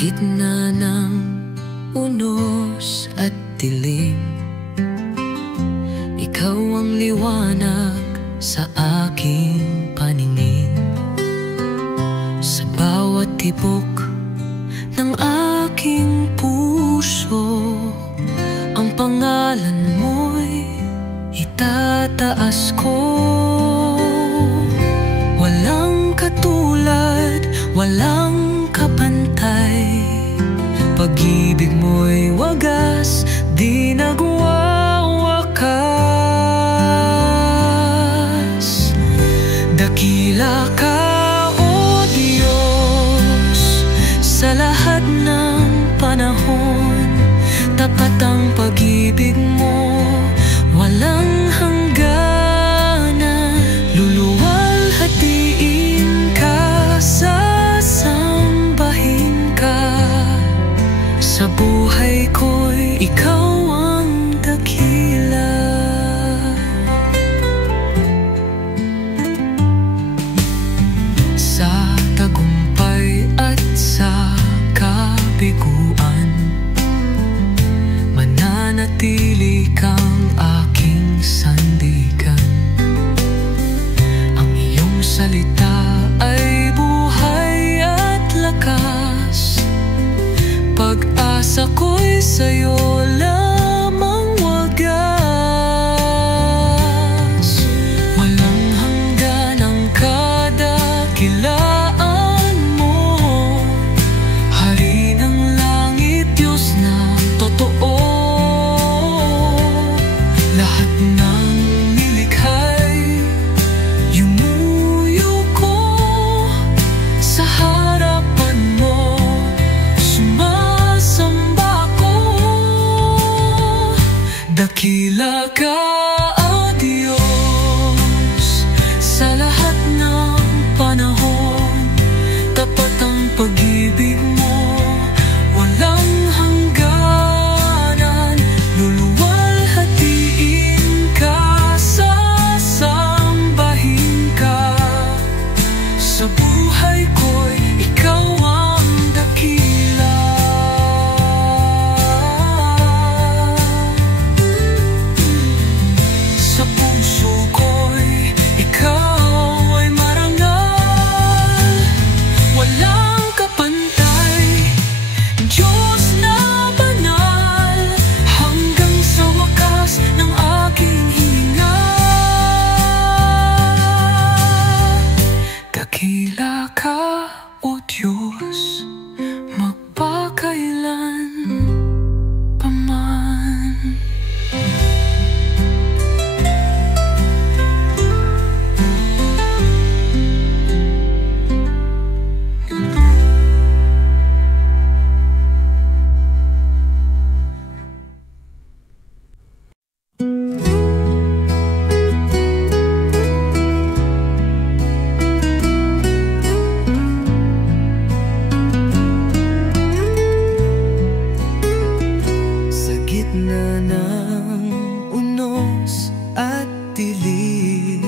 gitna ng unos at dilim, ikaw ang liwanag sa aking paningin. Sa bawat tibok ng aking puso, ang pangalan mo'y itataas ko. Walang katulad, walang kapantay, pag-ibig mo'y wagas, di nagwawakas. Dakila ka, O Diyos, sa lahat ng panahon. Tapat ang pag-ibig mo, walang hangganan. Luluwalhatiin ka, sasambahin ka. Sa buhay ko'y ikaw ang dakila. Sa tagumpay at sa kabiguan, mananatili kang aking sandigan. Ang iyong salita ay buhay at lakas, pag-asa ko'y sa'yo lamang wagas. Walang hanggan ang kadakilaan mo, Hari ng langit, Diyos na totoo. Lahat ng nilikha'y yumuyuko sa harapan mo, sumasamba ko. Dakila ka, O Diyos, sa lahat ng panahon. Tapat ang pag-ibig mo, walang hangganan. Luluwalhatiin ka, sasambahin ka. Sa buhay ko'y ikaw ang dakila. Sa puso ko'y ikaw ay marangal, walang kapantay, Diyos na banal. Hanggang sa wakas ng aking hininga, dakila ka, O Diyos, magpakailan paman. Sa gitna ng unos at dilim,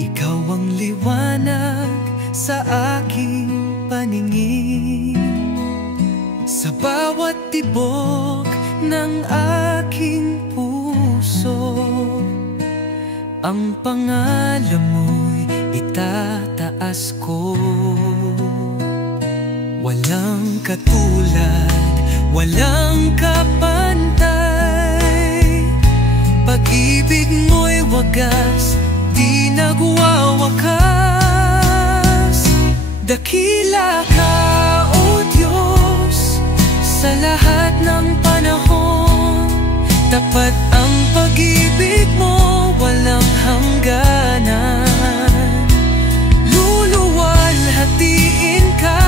ikaw ang liwanag sa aking paningin. Sa bawat tibok ng aking puso, ang pangalan mo'y itataas ko. Walang katulad, walang kapantay, pag-ibig mo'y wagas, di nagwawakas. Dakila ka, O Diyos, sa lahat ng panahon. Tapat ang pag-ibig mo, walang hangganan. Luluwalhatiin ka,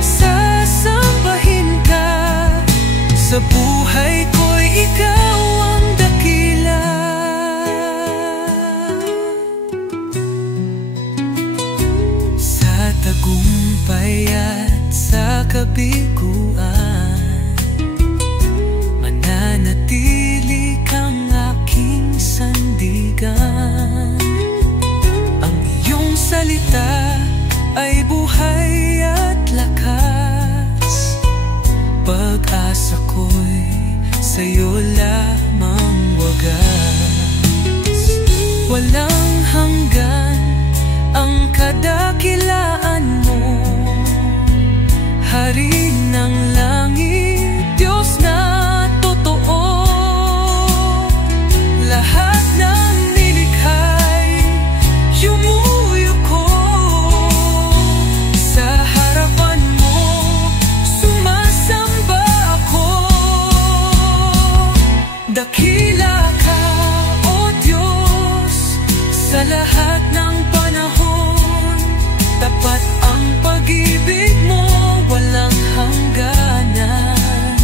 sasambahin ka. Sa buhay ko'y ikaw ang dakila. Sa tagumpay at sa kabiguan, mananatili kang aking sandigan. Ang iyong salita ay buhay at lakas, pag-asa ko'y sa'yo lamang wagas. Walang hanggan ang kadakilaan mo, Hari ng langit, Diyos na totoo. Lahat ng nilikha'y yumuyuko sa harapan mo, sumasamba ako. Dakila ka, O Diyos, sa lahat ng panahon. Tapat ang pag-ibig mo, walang hangganan.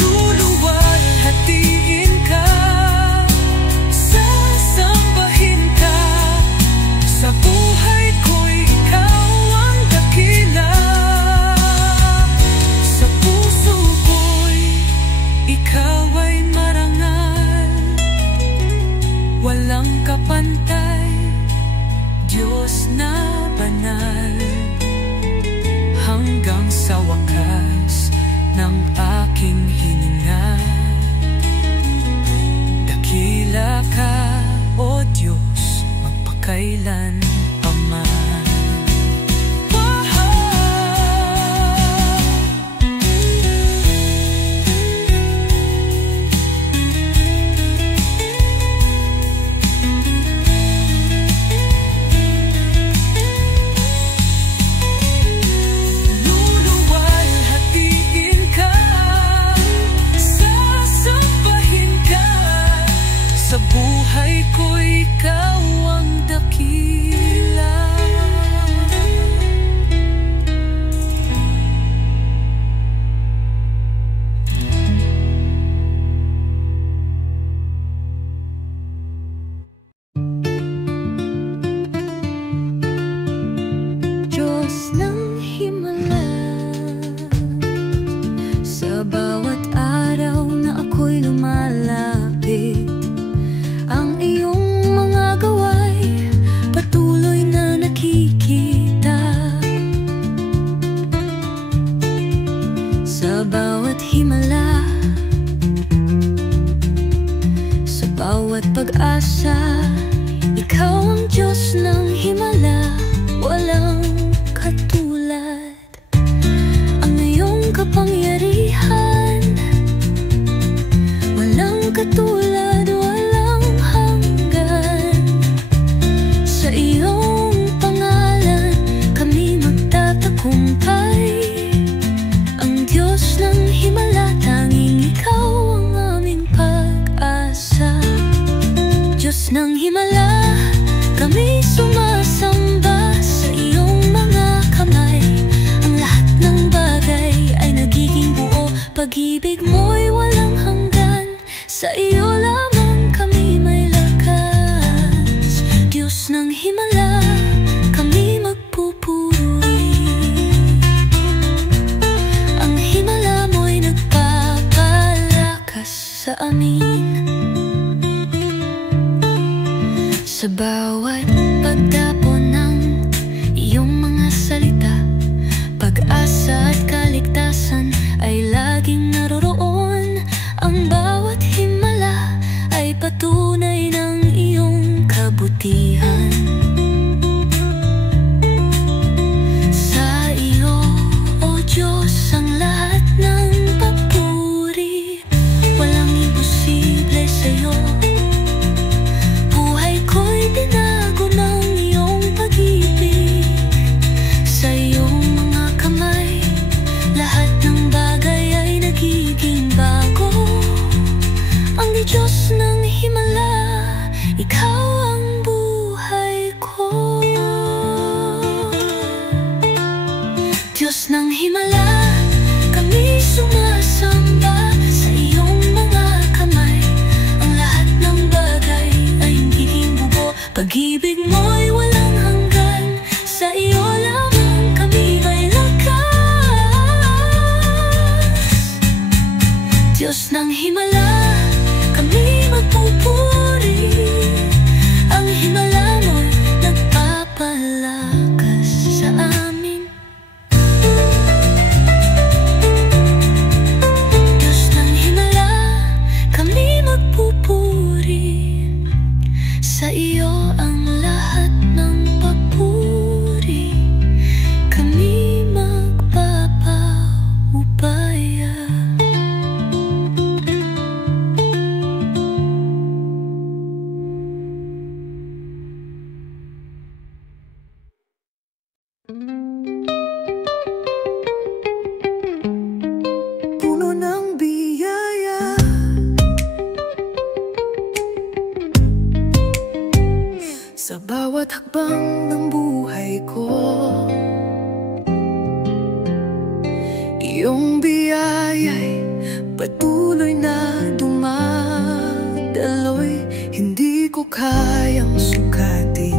Luluwalhatiin ka, sasambahin ka. Sa buhay ko'y ikaw ang dakila. Sa puso ko'y ikaw ay marangal. Walang kapantay, Diyos na banal. Hanggang sa wakas ng aking hininga, dakila ka, O Diyos, magpakailan pa man. Sa buhay ko'y ikaw ang dakila. Diyos ng himala, sa bawat araw na ako'y lumalapit, ang iyong mga gawa'y patuloy na nakikita. Sa bawat himala, sa bawat pag-asa, ikaw ang Diyos ng himala, walang katulad. Ang iyong kapangyarihan, walang katulad, walang hanggan. Sa iyong pangalan kami magtatagumpay. Ang Diyos ng himala, tanging ikaw ang aming pag-asa. Diyos ng himala, kami sumasamba sa iyong mga kamay. Ang lahat ng bagay ay nagiging buo, pag-ibig mo'y walang hanggan. Sa iyo lamang kami may lakas. Diyos ng himala, kami magpupuri. Ang himala mo'y nagpapalakas sa amin. Sa bawat pagtapon ng iyong mga salita, pag-asa at kaligtasan ay laging naroroon. Ang bawat himala ay patunay ng iyong kabutihan. Sa iyo, O Diyos, ang lahat ng papuri. Walang imposible sa iyo. Buhay ko'y binago ng iyong pag-ibig. Sa iyong mga kamay, lahat ng bagay ay nagiging bago. Ang Diyos ng himala, ikaw ang buhay ko. Diyos ng himala, kami sumasamba sa iyong mga kamay. Ang lahat ng bagay ay nagiging buo, pag-ibig mo'y walang hanggan. Sa iyo lamang kami may lakas. Diyos ng himala, kami magpupuri. Ang himala mo'y nagpapalakas sa amin. Sa bawat hakbang ng buhay ko, iyong biyaya'y patuloy na dumadaloy. Hindi ko kayang sukatin,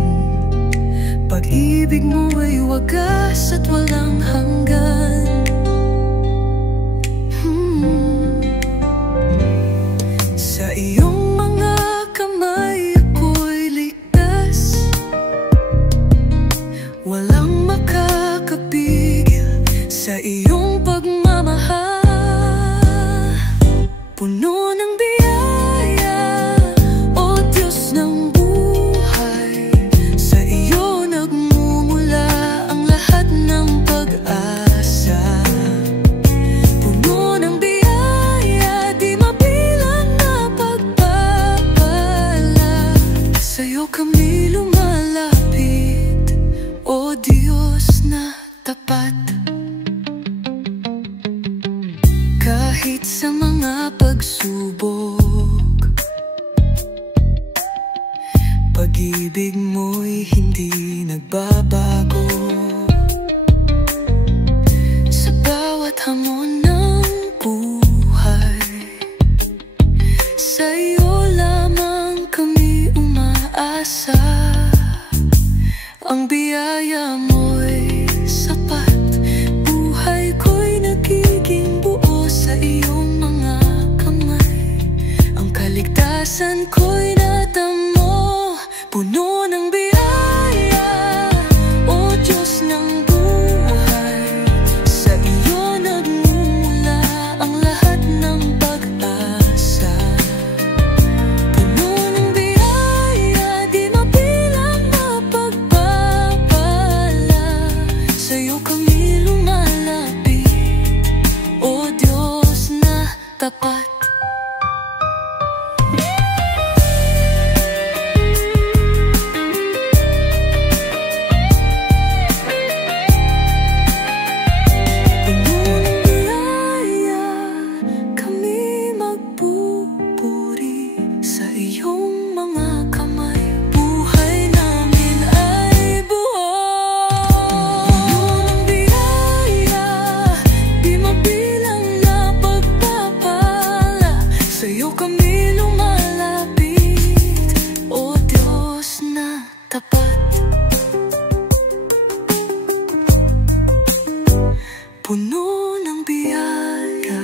pag-ibig mo'y wagas at walang hanggan. Sa iyong mga kamay ako'y ligtas, walang makakapigil sa iyong pagmamahal. Puno ng biyaya, o Diyos ng buhay, sa iyo nagmumula ang lahat ng pag-asa. Puno ng biyaya, di mabilang na pagpapala, sa iyo kami lumalapit, o Diyos na tapat. Kahit sa mga pagsubok, pag-ibig mo'y hindi nagbabago. Sa bawat hamon ng buhay, sa iyo lamang kami umaasa. Ang biyaya mo'y sapat, buhay ko'y nagiging buo sa iyong mga kamay. Ang kaligtasan ko'y natamo, puno ng biyaya, o Diyos ng buhay, sa iyo nagmumula ang lahat ng pag-asa. Puno ng biyaya, di mabilang na pagpapala, sa iyo kami lumalapit, o Diyos na tapat. Puno ng biyaya,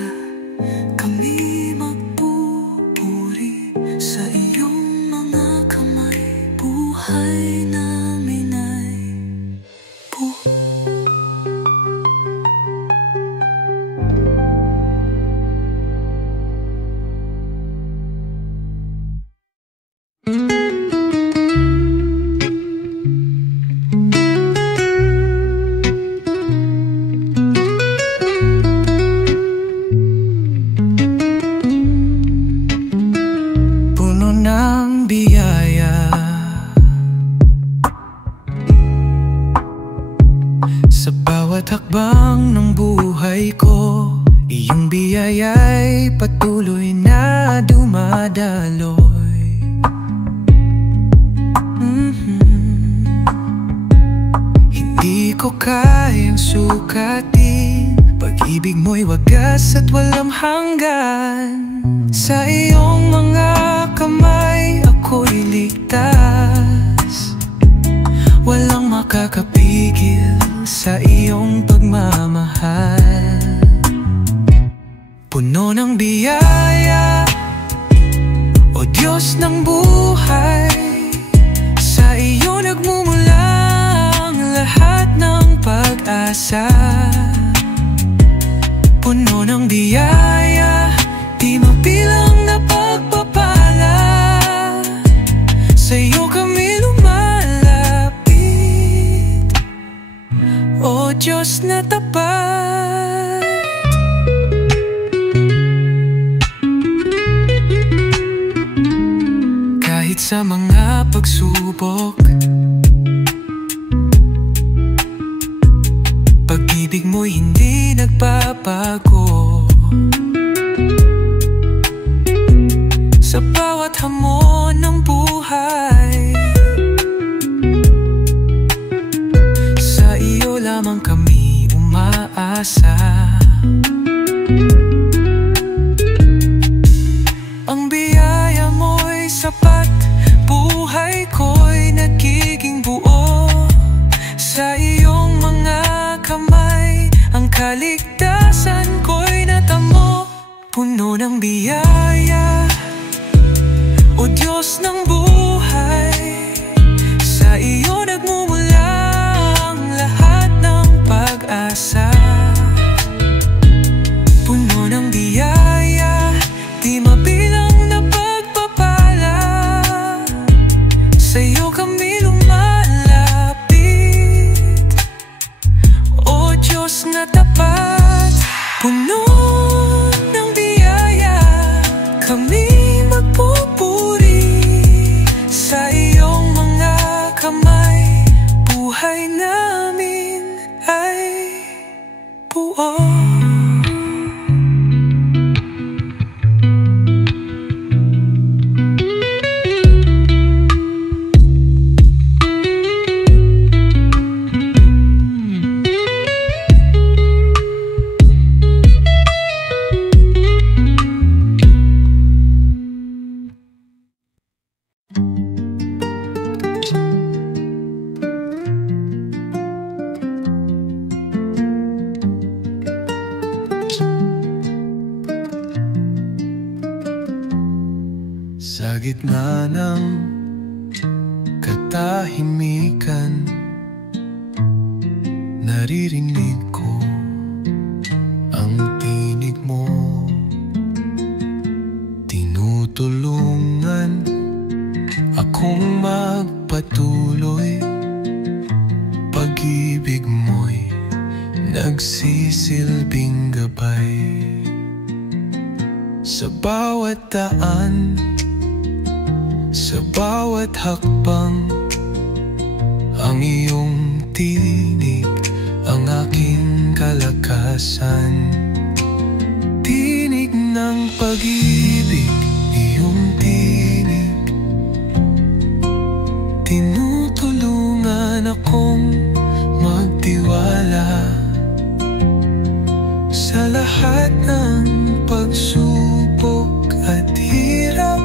kami magpupuri sa iyong mga kamay. Buhay namin ay buo. Sa bawat hakbang ng buhay ko, iyong biyaya'y patuloy na dumadaloy. Hindi ko kayang sukatin, pag-ibig mo'y wagas at walang hanggan. Sa iyong mga kamay ako'y ligtas, walang makakapigil sa iyong pagmamahal. Puno ng biyaya, o Diyos ng buhay, sa iyo nagmumula ang lahat ng pag-asa. Puno ng biyaya, di mabilang na pagpapala, sa iyo kami lumalapit, o Diyos na tapat. Kahit sa mga pagsubok, pag-ibig mo'y hindi nagbabago. Sa bawat hamon ng buhay, O Diyos ng buhay, sa iyo nagmumula ang lahat ng pag-asa. Puno ng biyaya, di mabilang na pagpapala. Sa iyo kami lumalapit, o Diyos na tapat. Puno ng biyaya, kami magpupuri sa iyong mga kamay. Buhay namin ay buo. Sa gitna ng katahimikan, naririnig ko ang tinig mo. Tinutulungan akong magpatuloy. Pag-ibig mo'y nagsisilbing gabay. Sa bawat daan, sa bawat hakbang, ang iyong tinig ang aking kalakasan. Tinig ng pag-ibig, iyong tinig, tinutulungan akong magtiwala sa lahat ng pagsubok at hirap.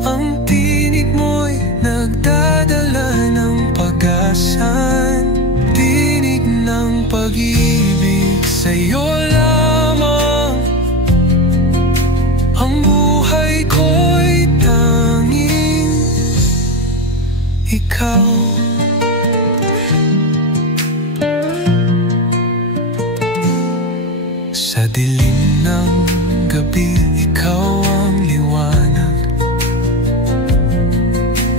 Ang tinig mo'y nagdadala ng pag-asa. Tinig ng pag-ibig, sa'yo lamang ang buhay ko'y tanging ikaw. Sa dilim ng gabi, ikaw ang liwanag.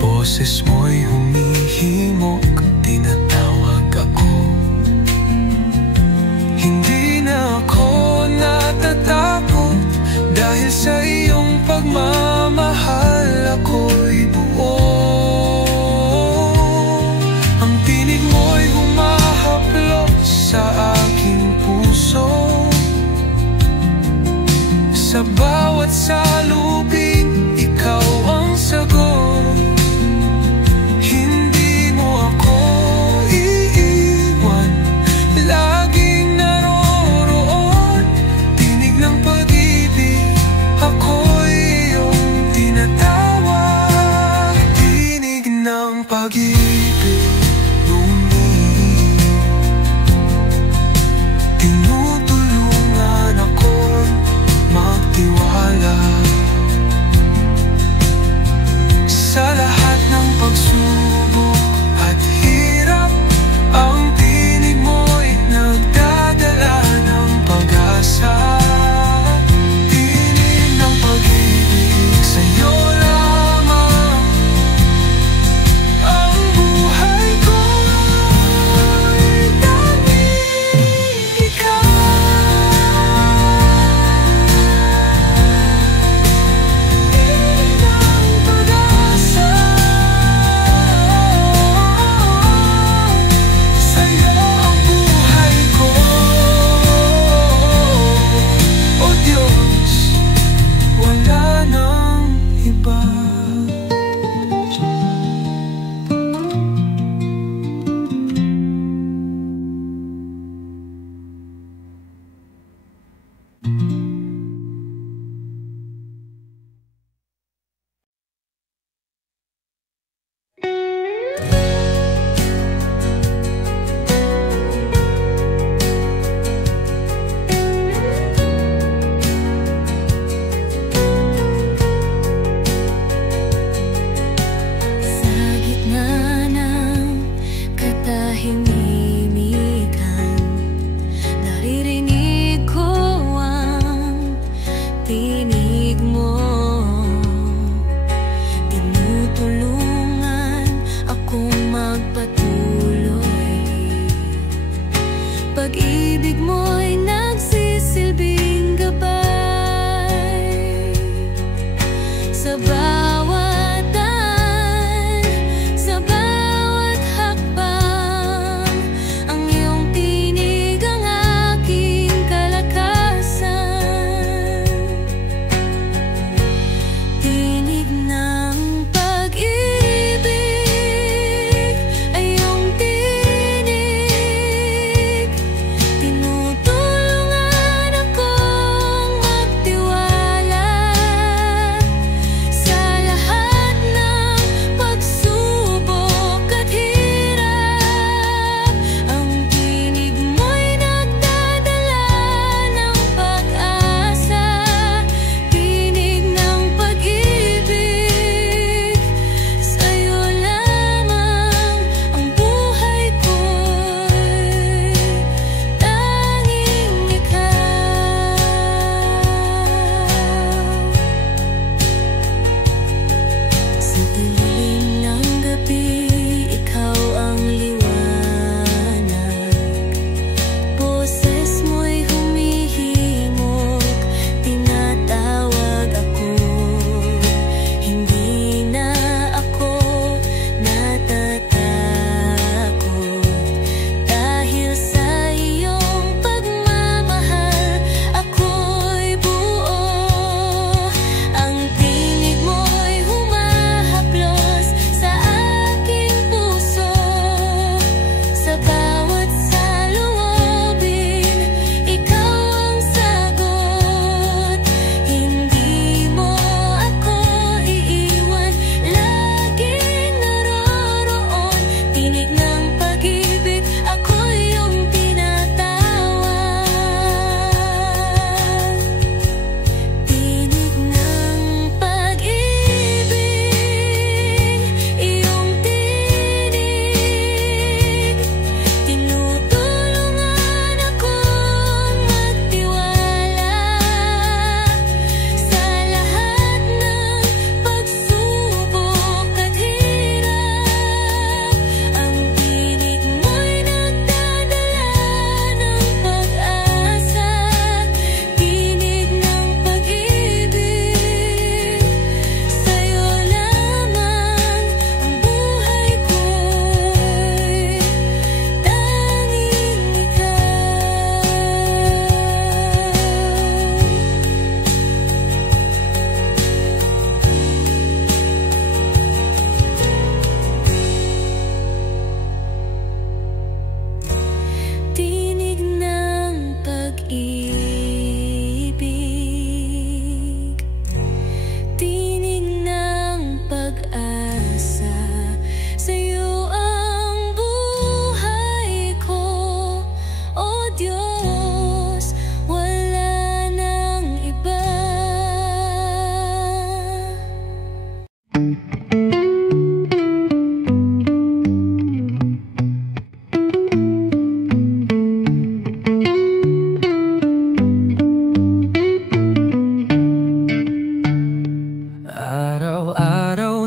Boses mo'y humihimok, tinatawag ako. Hindi na ako natatakot, dahil sa iyong pagmamahal ako'y buo. Ang tinig mo'y humahaplos sa aking puso. Sa bawat salubing, ikaw ang sagot. Ako'y iyong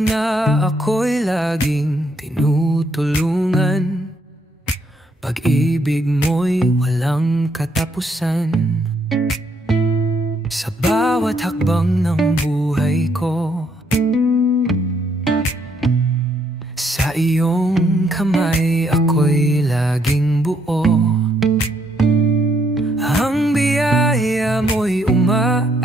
na ako'y laging tinutulungan. Pag-ibig mo'y walang katapusan. Sa bawat hakbang ng buhay ko, sa iyong kamay ako'y laging buo. Ang biyaya mo'y umaagos.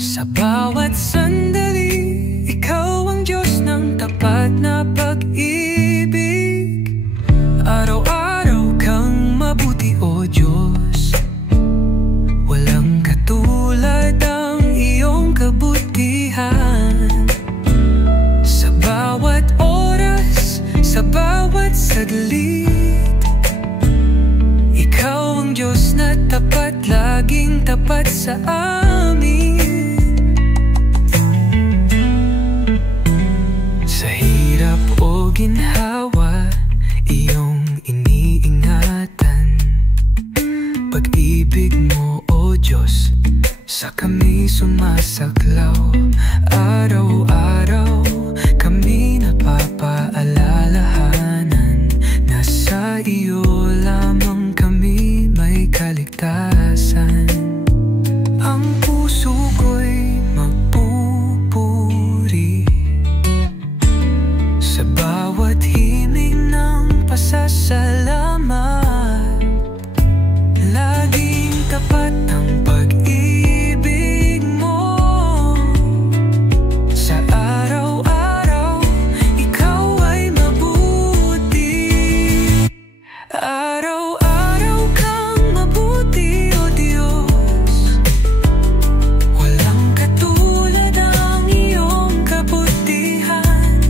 Sa bawat sandali, ikaw ang Diyos ng tapat na pag-ibig. Araw-araw kang mabuti, O Diyos. Walang katulad ang iyong kabutihan. Sa bawat oras, sa bawat saglit, ikaw ang Diyos na tapat, laging tapat sa amin. Sa hirap o ginhawa, iyong iniingatan. Pag-ibig mo, O Diyos, sa kami sumasaklaw. Araw-araw kami napapaalalahanan na sa iyo lamang kami may kaligtasan. Ang puso ko'y magpupuri sa bawat himig ng pasasalamat. Laging tapat ang pag-ibig mo. Sa araw-araw, ikaw ay mabuti. Araw-araw kang mabuti, O Diyos. Walang katulad ang iyong kabutihan.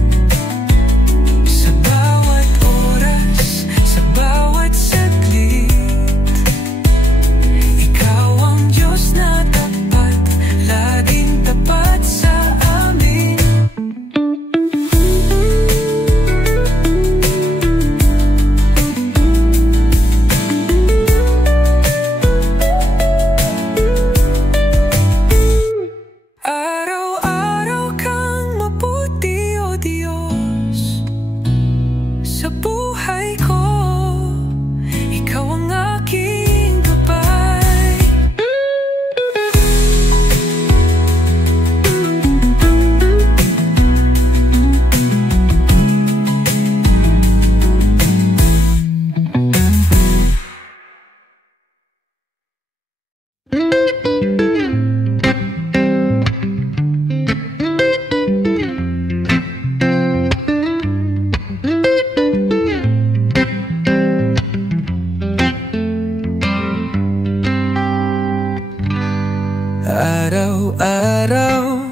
Sa bawat oras, sa bawat saglit, ikaw ang Diyos na tapat, laging tapat sa amin. Araw-araw kang mabuti, O Diyos. Sa buhay ko, ikaw ang aking gabay. Araw-araw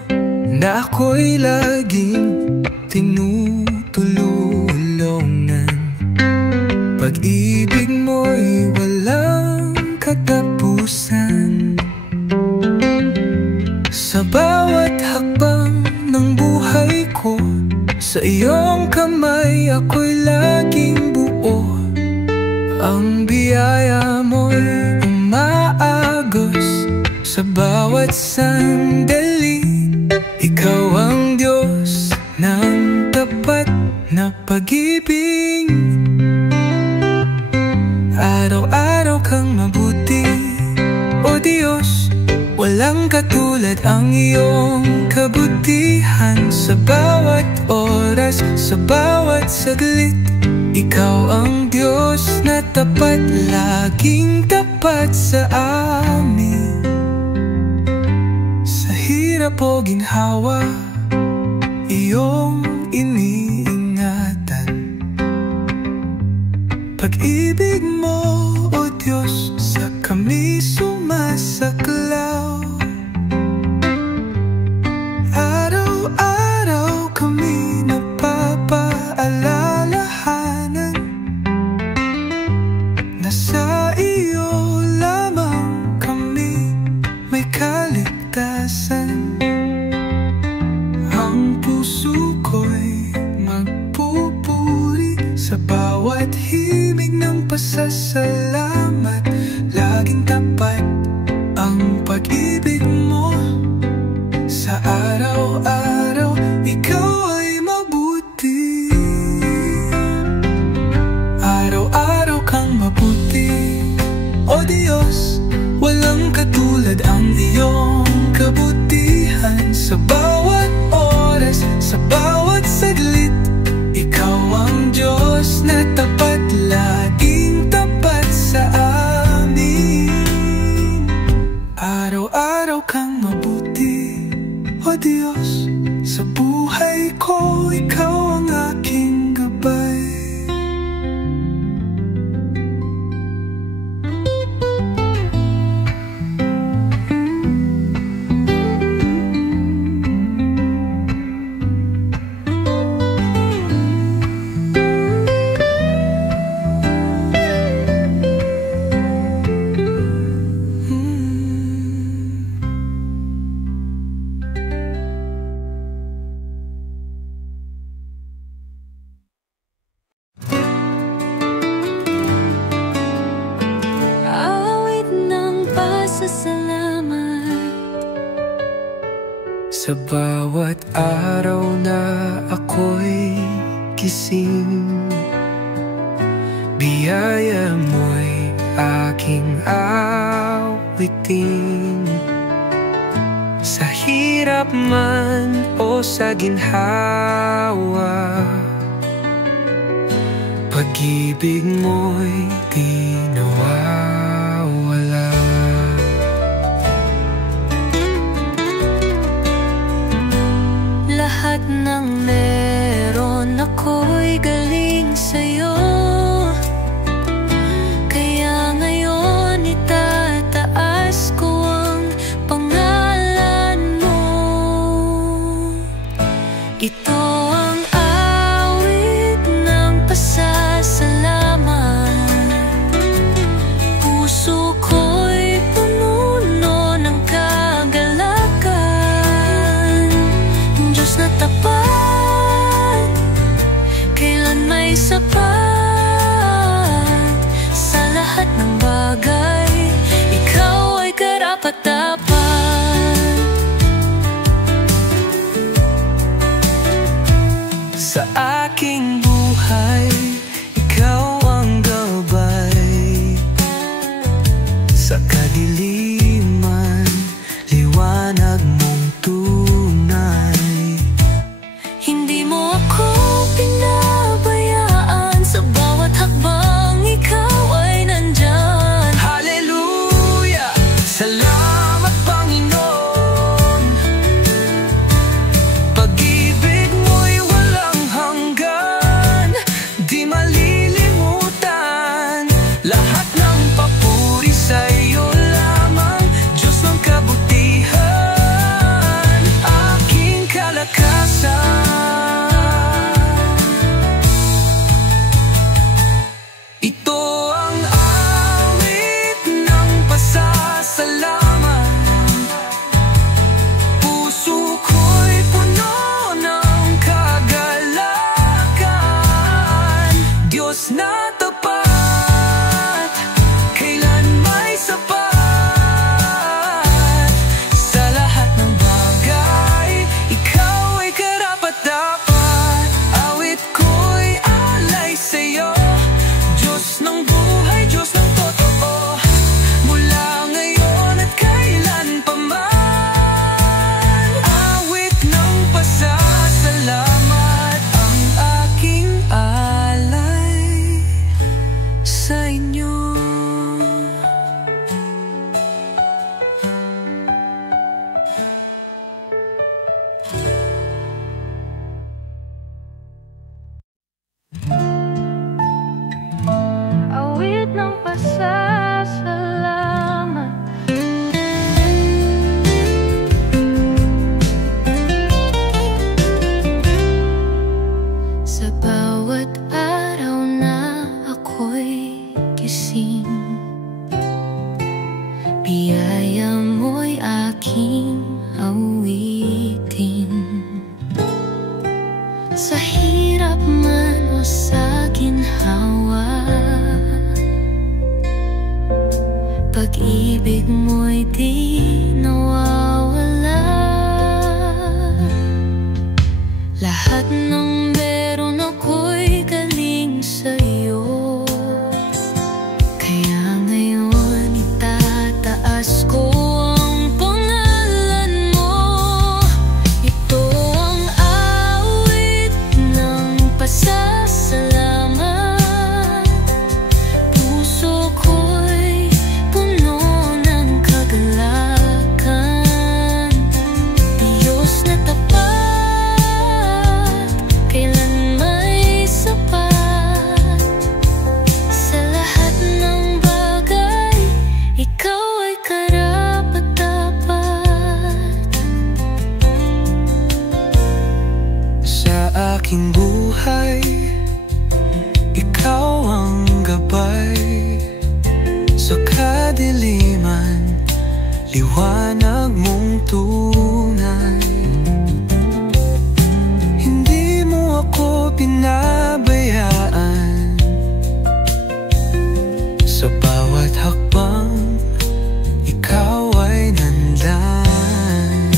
na ako'y laging tinutulungan. Pag-ibig mo'y walang katapusan. Sa bawat hakbang ng buhay ko, sa iyong kamay ako'y laging buo. Ang biyaya mo'y umaagos. Sa bawat sandali, ikaw ang Diyos ng tapat na pag-ibig. Araw-araw kang mabuti, O Diyos. Walang katulad ang iyong kabutihan. Sa bawat oras, sa bawat saglit, ikaw ang Diyos na tapat, laging tapat sa amin. Sa hirap o ginhawa, iyong iniingatan. Pag-ibig mo, O Diyos, sa kami sumasaklaw. Araw-araw kami napapaalalahanan na sa iyo lamang kami may kaligtasan. Ang puso ko'y magpupuri sa bawat himig ng pasasalamat. Laging tapat ang pag-ibig mo sa araw. araw-araw ikaw ay mabuti. Araw-araw kang mabuti, O Diyos, walang katulad ang iyong kabutihan. Sa bawat oras, sa bawat saglit, ikaw ang Diyos na tapat, laging tapat sa amin. Araw-araw kang mabuti, O Diyos, sa buhay ko ikaw ang aking gabay. Sa bawat araw na ako'y gising, biyaya mo'y aking awitin. Sa hirap man o sa ginhawa, pag-ibig mo'y di nawawala. Lahat ng meron ako'y galing sa'yo, kaya ngayon itataas ko ang pangalan mo. Ito ang awit ng pasasalamat, puso ko'y puno ng kagalakan. Diyos na tapat, kailan may sapat, sa lahat ng bagay, ikaw ay karapat-dapat. Sa aking buhay, ikaw ang gabay. Sa kadiliman, liwanag mong tunay. Hindi mo ako pinabayaan, sa bawat hakbang ikaw ay nandyan. Hallelujah! Salamat, Panginoon. Pag-ibig mo'y walang hanggan, di malilimutan. Lahat ng papuri sa'yo lamang, Diyos ng kabutihan, aking kalakasan. Ito ang awit ng pasasalamat, puso ko'y puno ng kagalakan. Diyos na tapat, kailan may sapat, sa lahat ng bagay, ikaw ay karapat-dapat. Awit ko'y alay sa'yo, Diyos ng buhay, Diyos ng totoo, mula ngayon at kailan pa man. Awit ng pasasalamat, ang aking alay sa inyo. Awit ng pasasalamat, sa bawat araw na ako'y gising, biyaya mo'y aking awitin. Sa hirap man o sa ginhawa, pag-ibig mo'y di nawawala. Lahat ng meron ako'y galing sa'yo. Kaya ngayon itataas ko ang pangalan mo. Ito ang awit ng pasasalamat. Puso ko'y puno ng kagalakan. Diyos na tapat, kailan may sapat. Sa lahat ng bagay, ikaw ay karapat-dapat. Sa aking buhay, ikaw ang gabay. Sa kadiliman, liwanag mong tunay. Hindi mo ako pinabayaan. Sa bawat hakbang, ikaw ay nandyan.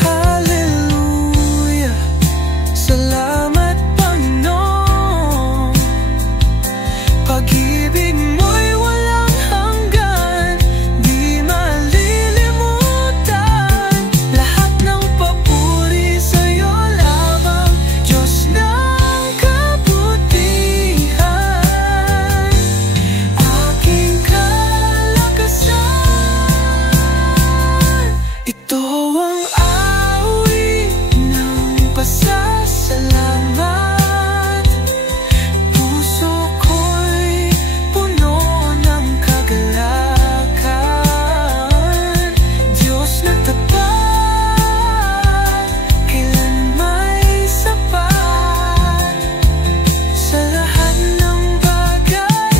Hallelujah, salamat Panginoon. Pag-ibig mo'y walang hanggan, di malilimutan. Lahat ng papuri sa'yo lamang, Diyos ng kabutihan. Aking kalakasan, ito ang awit ng pasasalamat. Puso ko'y puno ng kagalakan. Diyos na tapat, kailan may sapat. Sa lahat ng bagay,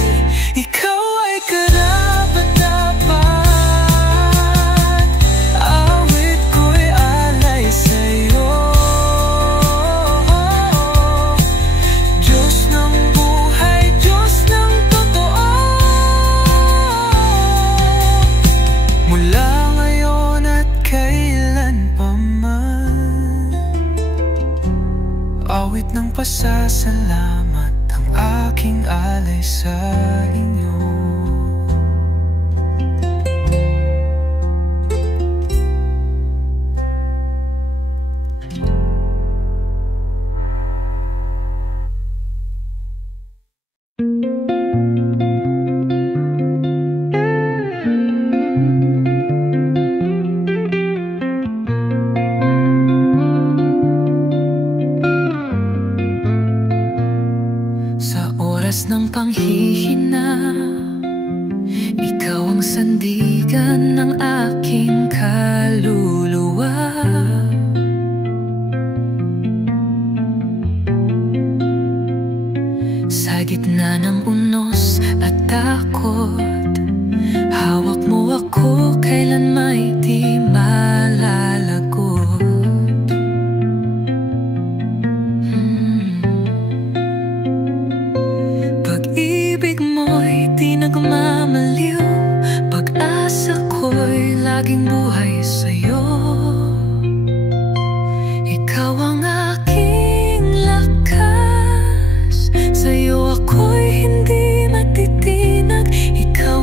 ikaw ay karapat-dapat. Awit ko'y alay sa'yo, Diyos ng buhay, Diyos ng totoo. Mula ngayon at kailan pa man, awit ng pasasalamat ang aking alay sa inyo. Sa oras ng panghihina, ikaw ang sandigan ng aking kaluluwa. Sa gitna ng unos at takot, hawak mo ako kailan may di malalagot. Pag-ibig mo'y di nagmamaliw, pag-asa ko'y laging buhay sa'yo. Ikaw ang aking lakas, sa'yo ako'y hindi matitinag. Ikaw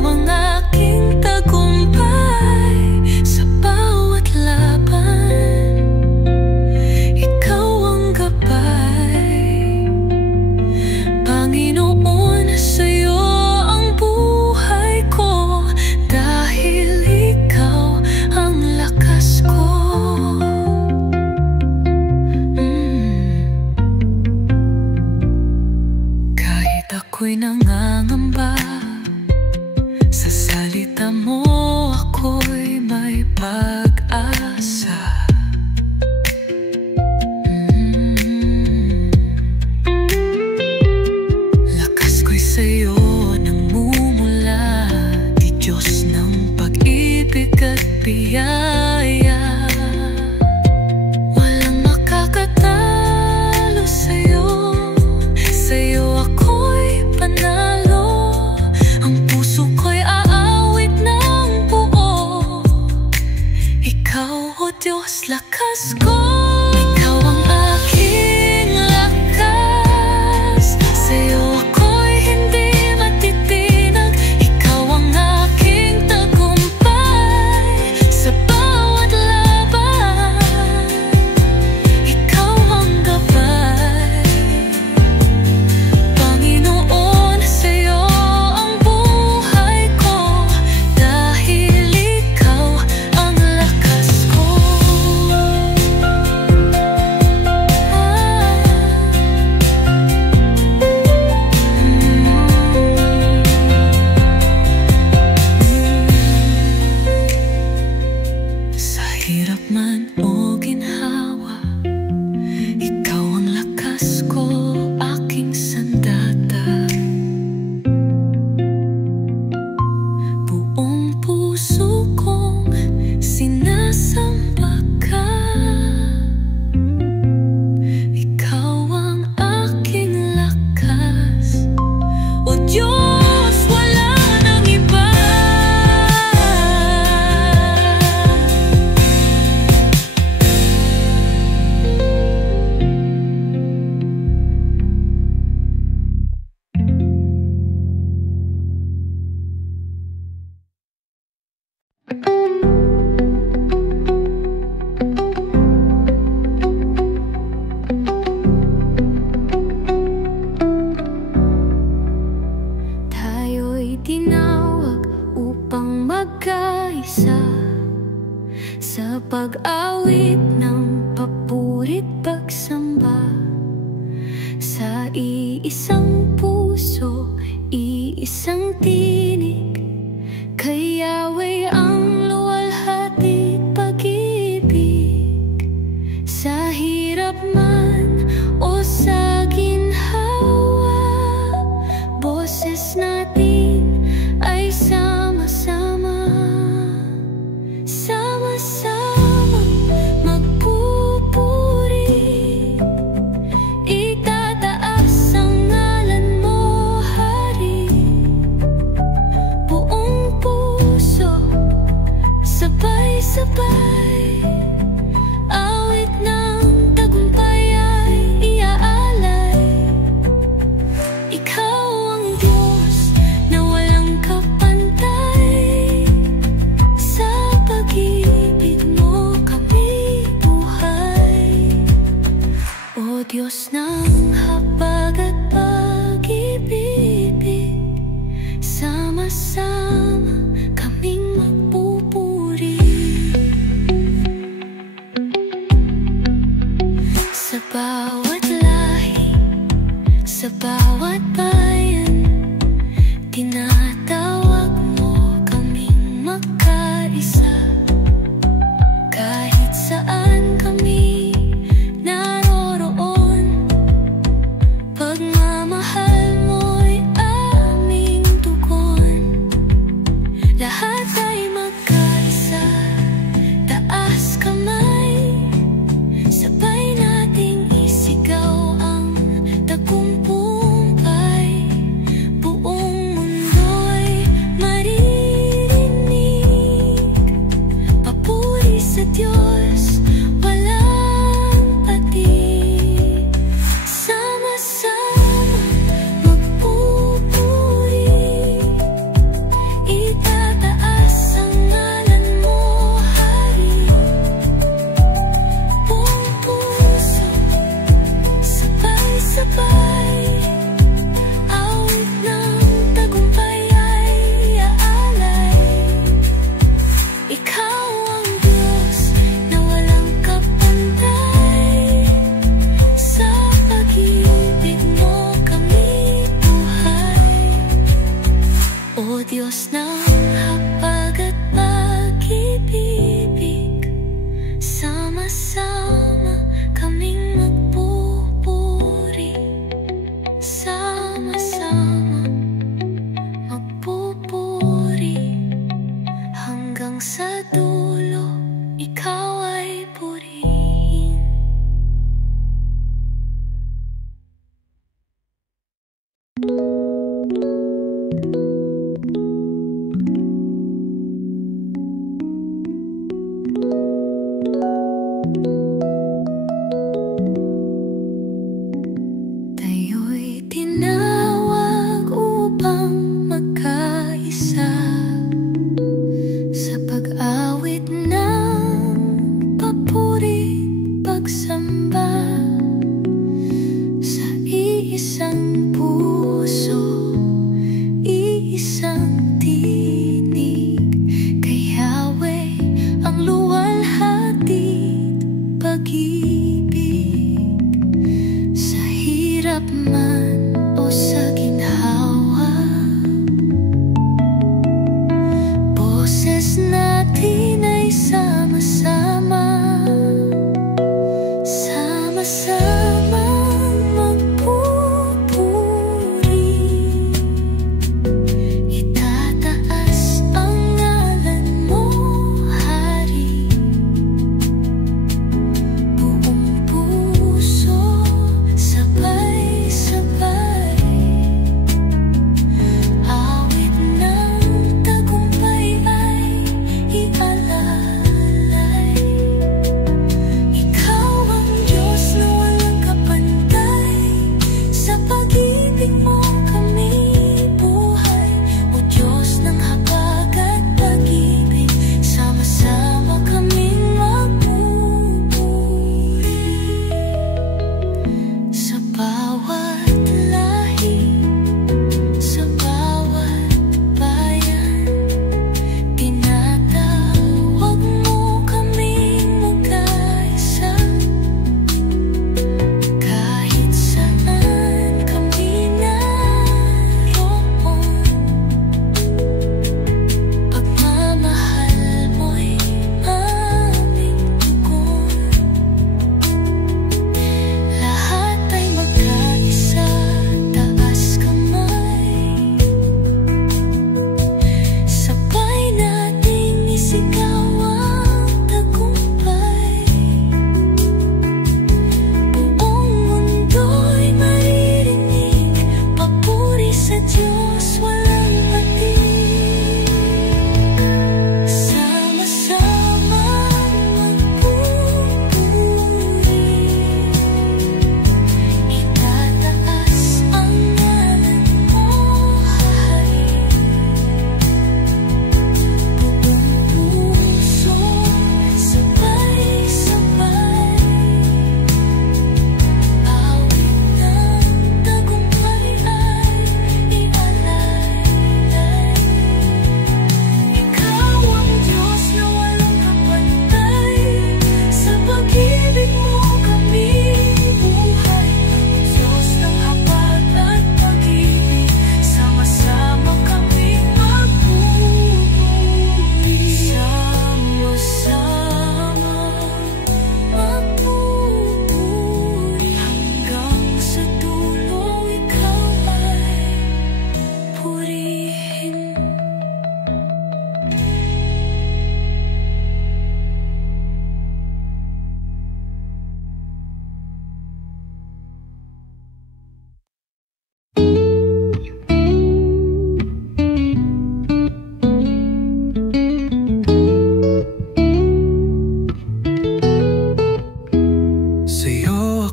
iisang puso, iisang tinig. Kay Yahweh ang luwalhati pag-ibig. Sa hirap man o sa ginhawa, boses natin ay sama-sama. Sama-sama magpupuri, itataas ang ngalan mo, Hari. Buong puso, sabay-sabay, awit ng tagumpay ay iaalay. Ikaw ang Diyos na walang kapantay. Sa pag-ibig mo kami buhay. O Diyos ng habag at pag-ibig, sama-sama kaming magpupuri. Sa bawat lahi, sa bawat bayan, tinatawag mo kaming magkaisa. Kahit saan kami naroroon, pagmamahal mo'y aming tugon. Lahat ay magkaisa, taas kamay, sabay nating isigaw ang tagumpay. Buong mundo'y maririnig, papuri sa Diyos, walang patig. Sama-sama magpupuri, itataas ang ngalan mo, Hari. Buong puso, sabay-sabay, awit ng tagumpay ay iaalay. Ikaw ang Diyos na walang kapantay. Sa pag-ibig mo kami buhay. O Diyos ng habag at pag-ibig, sama-sama kaming magpupuri. Sama-sama magpupuri, hanggang sa dulo ikaw ay purihin. Tayo'y tinawag upang magkaisa sa pag-awit ng papuri, pagsamba. Sa iisang puso, iisang tinig. Kay Yahweh ang luwalhati pag-ibig. Sa hirap man o sa ginhawa, boses natin ay sama-sama. Sama-sama magpupuri, itataas ang ngalan mo, Hari. Buong puso, sabay-sabay, awit ng tagumpay ay iaalay. Ikaw ang Diyos na walang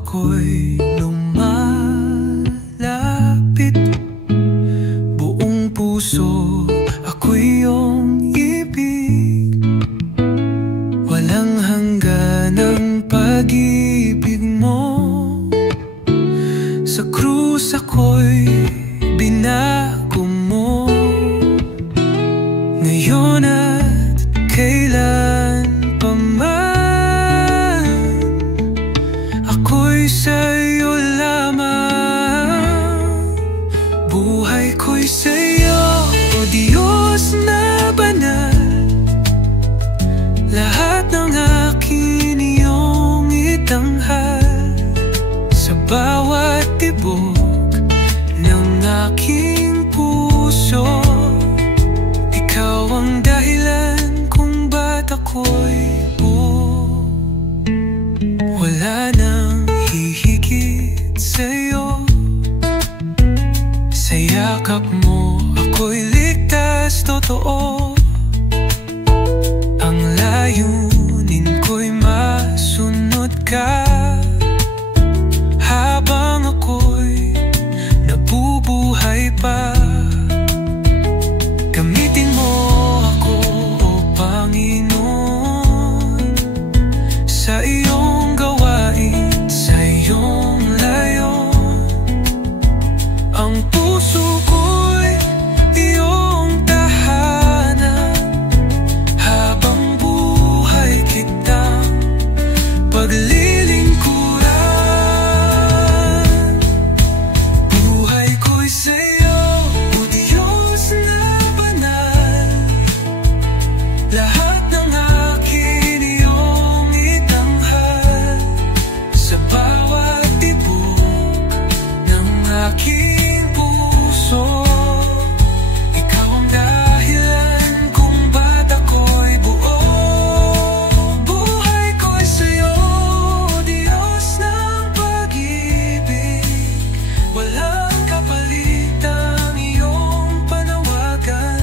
ako'y lumalapit, buong puso ako'y iyong ibig. Walang hanggan ang pag-ibig mo. Sa krus ako'y binago mo. Ngayon at kailan pa man, ako'y sa'yo lamang. Buhay ko'y sa'yo, o Diyos na banal. Lahat ng akin iyong itanghal. Sa bawat tibok ng aking puso, ikaw ang dahilan kung ba't ako'y buo. Wala nang hihigit sa'yo. Sa yakap mo ako'y ligtas, totoo. Ang layunin ko'y masunod ka. Habang ako'y nabubuhay pa, gamitin mo ako, o Panginoon, sa iyong gawain, sa iyong layon. Ang puso ko'y iyong tahanan. Habang buhay kitang paglilingkuran. Buhay ko'y sa'yo, o Diyos na banal. Lahat ng akin iyong itanghal. Sa bawat tibok ng aking puso, ikaw ang dahilan kung ba't ako'y buo. Buhay ko'y sa'yo, o Diyos ng pag-ibig. Walang kapalit ang iyong panawagan.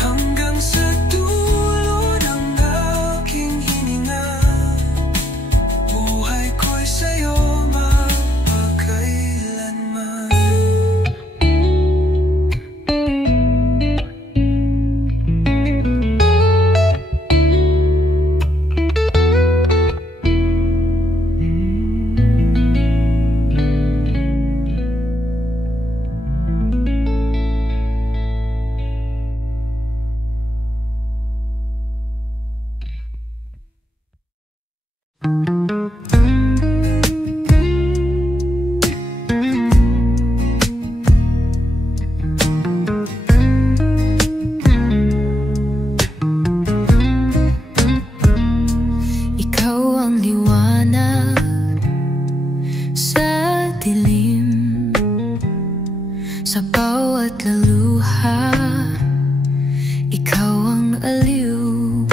Hanggang sa dulo ng aking hininga, buhay ko'y sa'yo magpakailanman. Ikaw ang liwanag sa dilim. Sa bawat laluha, ikaw ang aliw.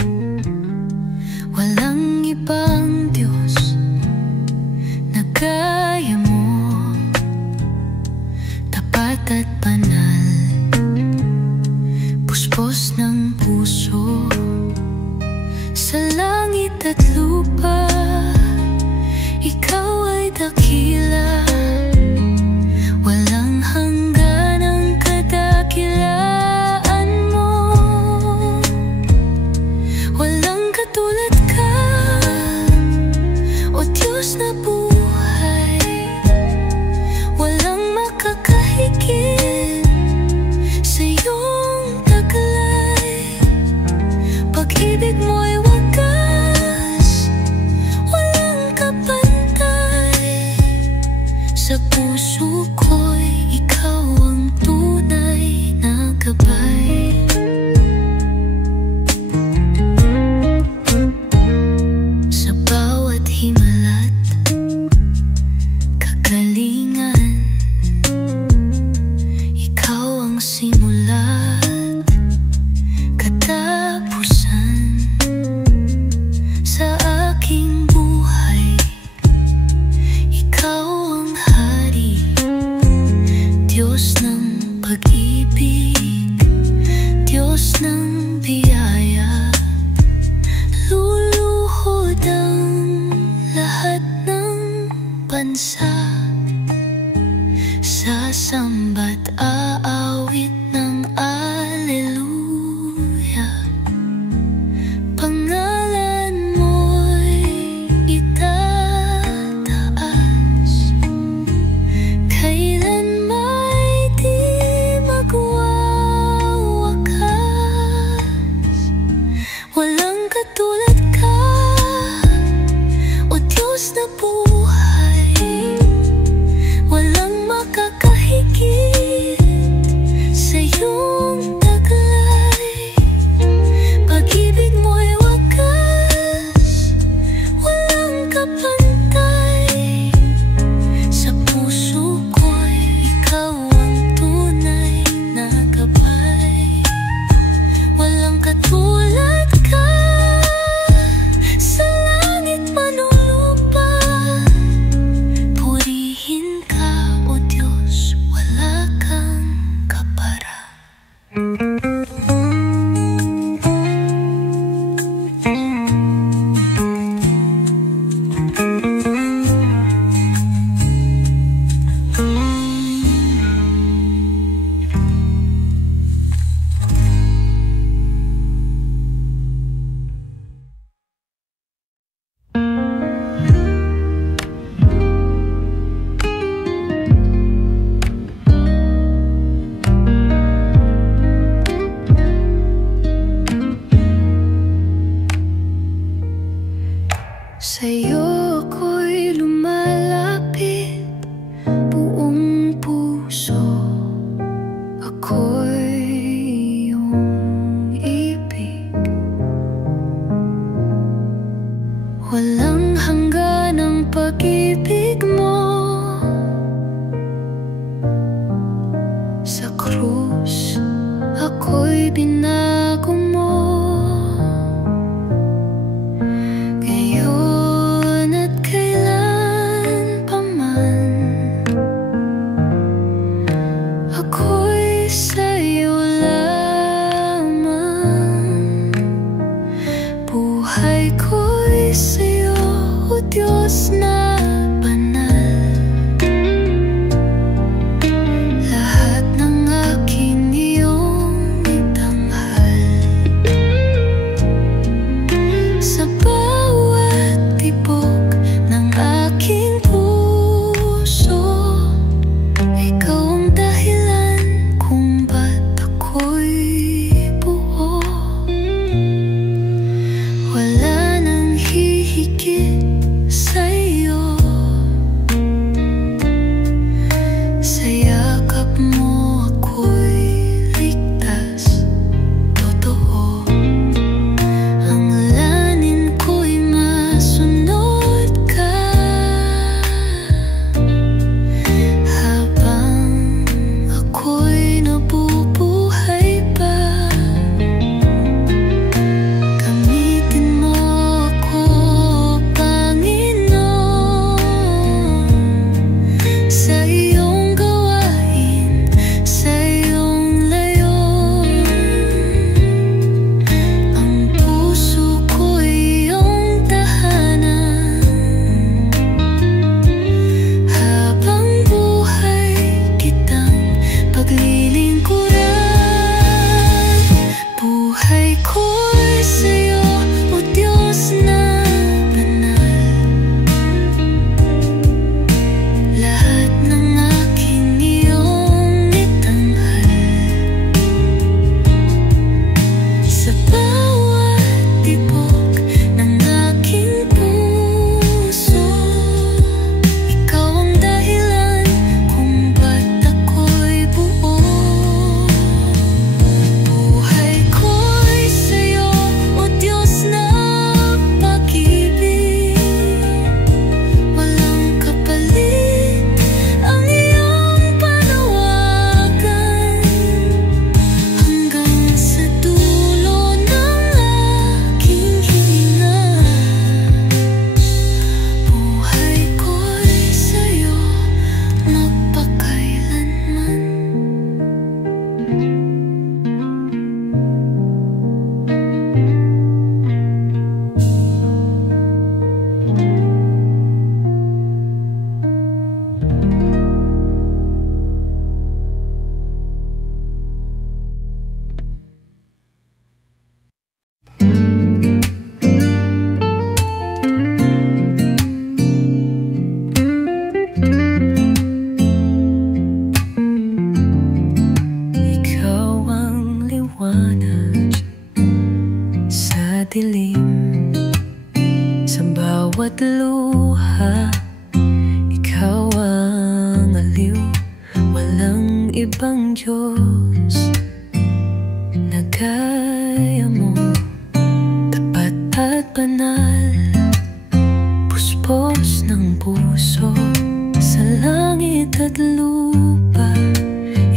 Walang ibang Diyos na kaya mo. Tapat at banal, puspos ng puso. Sa langit at lupa, ikaw ay dakila. Walang hanggan ang kadakilaan mo. Walang katulad ka, o Diyos na buhay. Walang makakahigit sa iyong taglay. Pag-ibig mo'y wagas, walang kapantay. bansa. Sasamba't aawit ng Alleluia. Pangalan mo'y itataas, kailan may di magwawakas. Walang katulad ka, O Diyos na buhay. Walang makakahigit sa iyong taglay. Pag-ibig mo'y wagas, walang kapantay. Sa puso ko'y ikaw ang tunay na gabay. Walang katulad ka sa langit man o lupa. Purihin ka, O Diyos, wala kang kapara. Sa'yo ako'y lumalapit, buong puso. Ako'y iyong ibig. Walang hanggan ang pag-ibig mo. Sa krus ako'y binago mo. Ngayon at kailan pa man, ako'y sa'yo lamang. Buhay ko'y sa'yo, O Diyos na banal. pang Diyos na gaya mo, tapat at banal, puspos ng puso. Sa langit at lupa,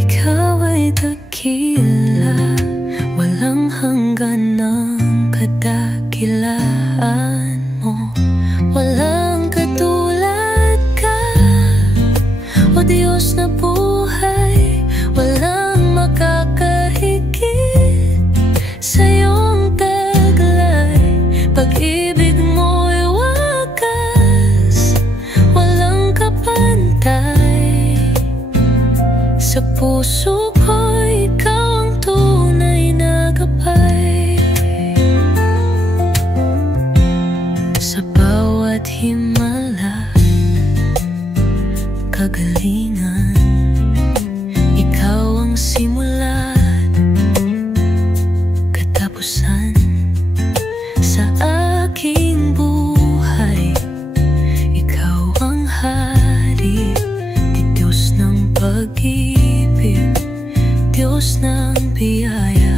ikaw ay dakila, walang hanggan ng kadakilaan mo. Walang katulad ka, o Diyos na buhay, walang makakahigit sa iyong taglay. Pag-ibig mo'y wagas, walang kapantay. Sa puso ko, ikaw ang tunay na gabay. Sa bawat himala, kagalingan, ikaw ang simula, katapusan. Sa aking buhay, ikaw ang hari, Diyos ng pag-ibig, Diyos ng biyaya.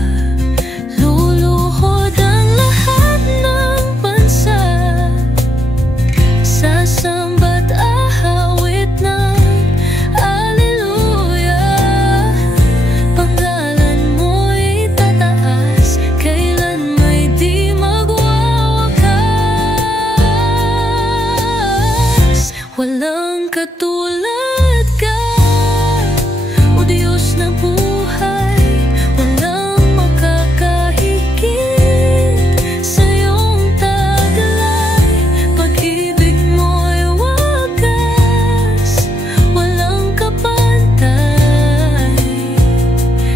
Luluhod ang lahat ng bansa, sasamba't ahawit ng Alleluia. Pangalan mo'y tataas, kailan may di magwawakas. Walang katulad ka, o Diyos na buhay, walang makakahigit sa iyong taglay. Pag-ibig mo'y wagas, walang kapantay.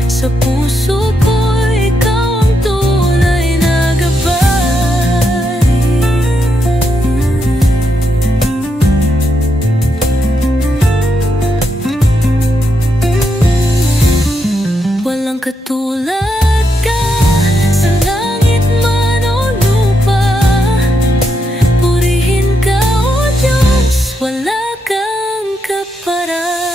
Sa puso ko, ikaw ang tunay na gabay. Walang katulad ka, sa langit man o lupa. Purihin ka, o Diyos, wala kang kapara.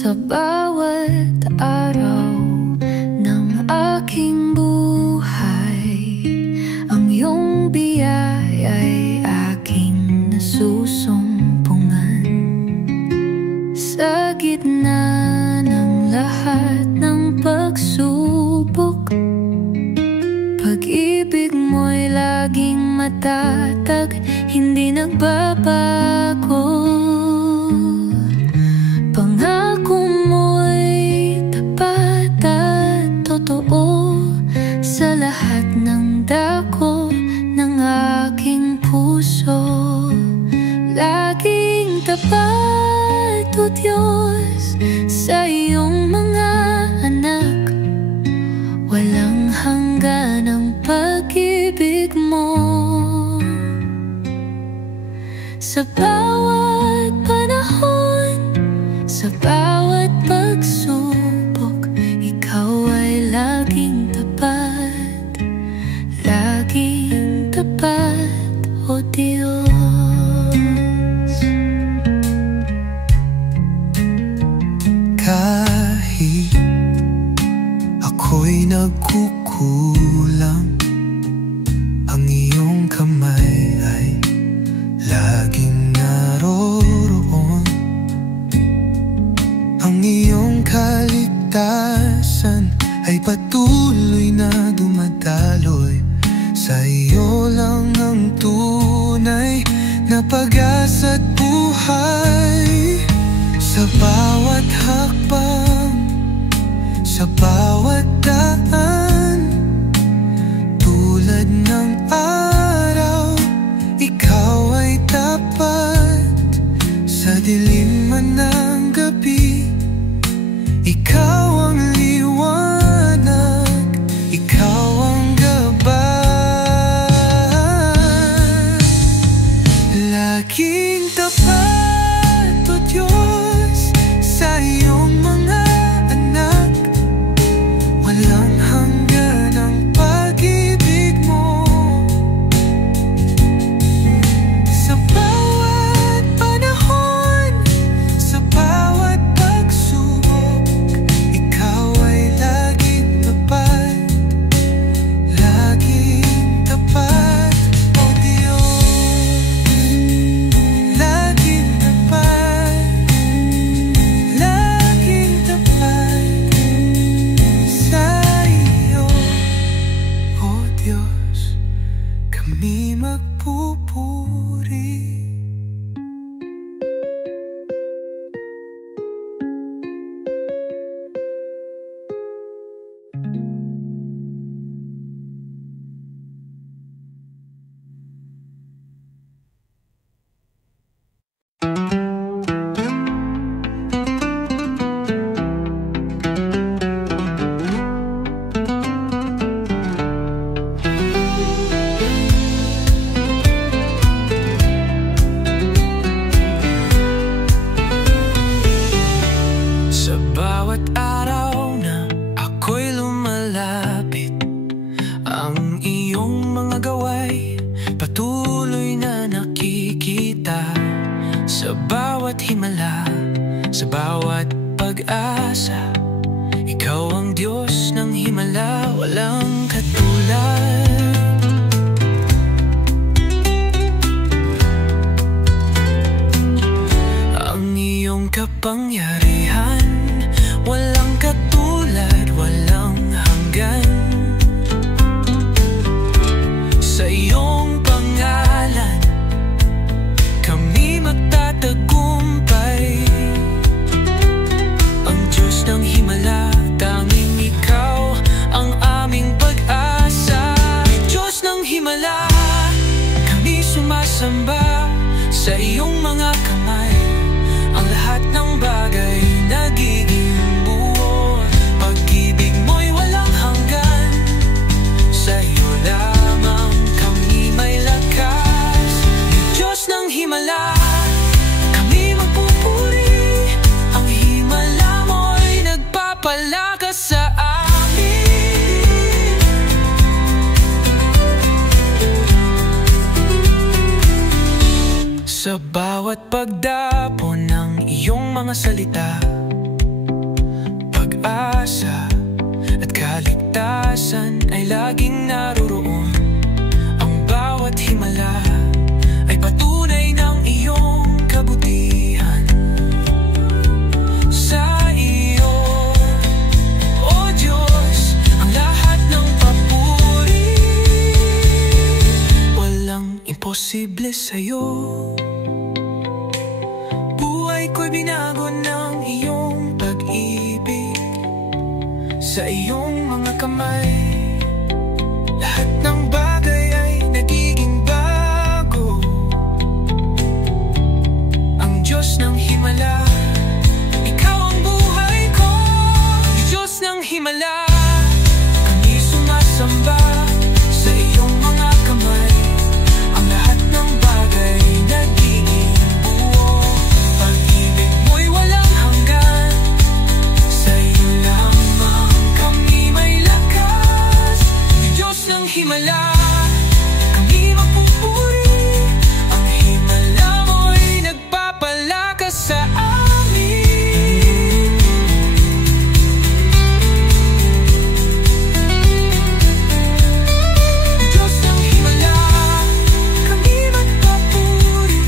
Sa bawat araw ng aking buhay, ang iyong biyaya ay aking nasusumpungan. Sa gitna ng lahat ng pagsubok, pag-ibig mo'y laging matatag, hindi nagbabago. Pangako mo'y tapat at totoo, sa lahat ng dako ng aking puso. Laging tapat, o Diyos, sa iyong mga anak. Walang hanggan ang pag-ibig mo. Sa bawat panahon, sa bawat pagsubok, ikaw ay laging tapat, laging tapat, o Diyos. Kahit ako'y nagkukulang, ang iyong kamay ay laging naroroon. Ang iyong kaligtasan ay patuloy na dumadaloy. Sa iyo lang ang tunay na pag-asa't buhay. Sa bawat hakbang, sa bawat daan, tulad ng araw, ikaw ay tapat. Sa dilim man ng gabi, ikaw ang liwanag, ikaw ang gabay. Laging tapat, o Diyos, sa iyong mga anak. bawat himala, sa bawat pag-asa. Ikaw ang Diyos ng himala, walang katulad. Ang iyong kapangyarihan, walang katulad, walang hanggan. Sa iyong pangalan, kami magtatagumpay. Ang Diyos ng himala, tanging ikaw ang aming pag-asa. Diyos ng himala, kami sumasamba sa iyong mga kamay. Ang lahat ng bagay nagiging buo. Pag-ibig mo'y walang hanggan. Sa iyo lamang kami may lakas. Diyos ng himala, kami magpupuri. Ang himala mo'y nagpapalakas sa amin. Sa bawat pagdapo ng iyong mga salita, pag-asa at kaligtasan ay laging naroroon. Ang bawat himala ay patunay ng iyong kabutihan. Sa iyo, O Diyos, ang lahat ng papuri. Walang imposible sa'yo. Buhay ko'y binago ng iyong pag-ibig. Sa iyong mga kamay, lahat ng bagay ay nagiging bago. Ang Diyos ng himala, ikaw ang buhay ko. Diyos ng himala, kami sumasamba sa iyong mga kamay. Ang lahat ng bagay nagiging buo. Pag-ibig mo'y walang hanggan. Sa iyo lamang kami may lakas. Diyos ng himala, kami magpupuri. Ang himala mo'y nagpapalakas sa amin. Diyos ng himala, kami magpupuri.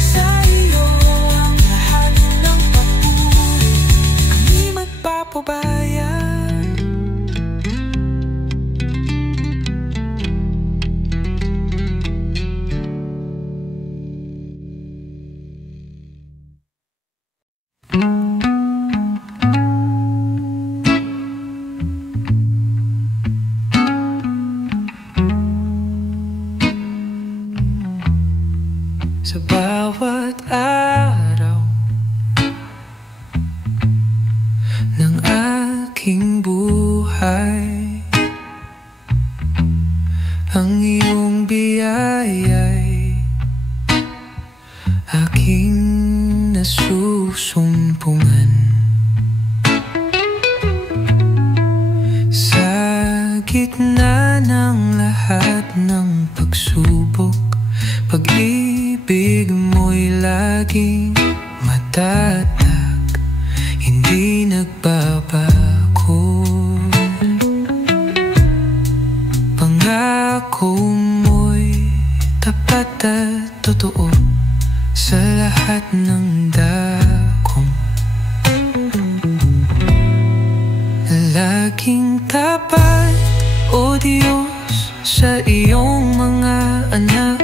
Sa iyo ang lahat ng papuri. Kami magpapabayan. Sa bawat araw ng aking buhay, ang iyong biyaya'y aking nasusumpungan. Sa gitna ng lahat ng pagsubok, pag-ibig mo'y laging matatag, hindi nagbabago. Pangako mo'y tapat at totoo sa lahat ng dakong. Laging tapat, O Diyos, sa iyong mga anak.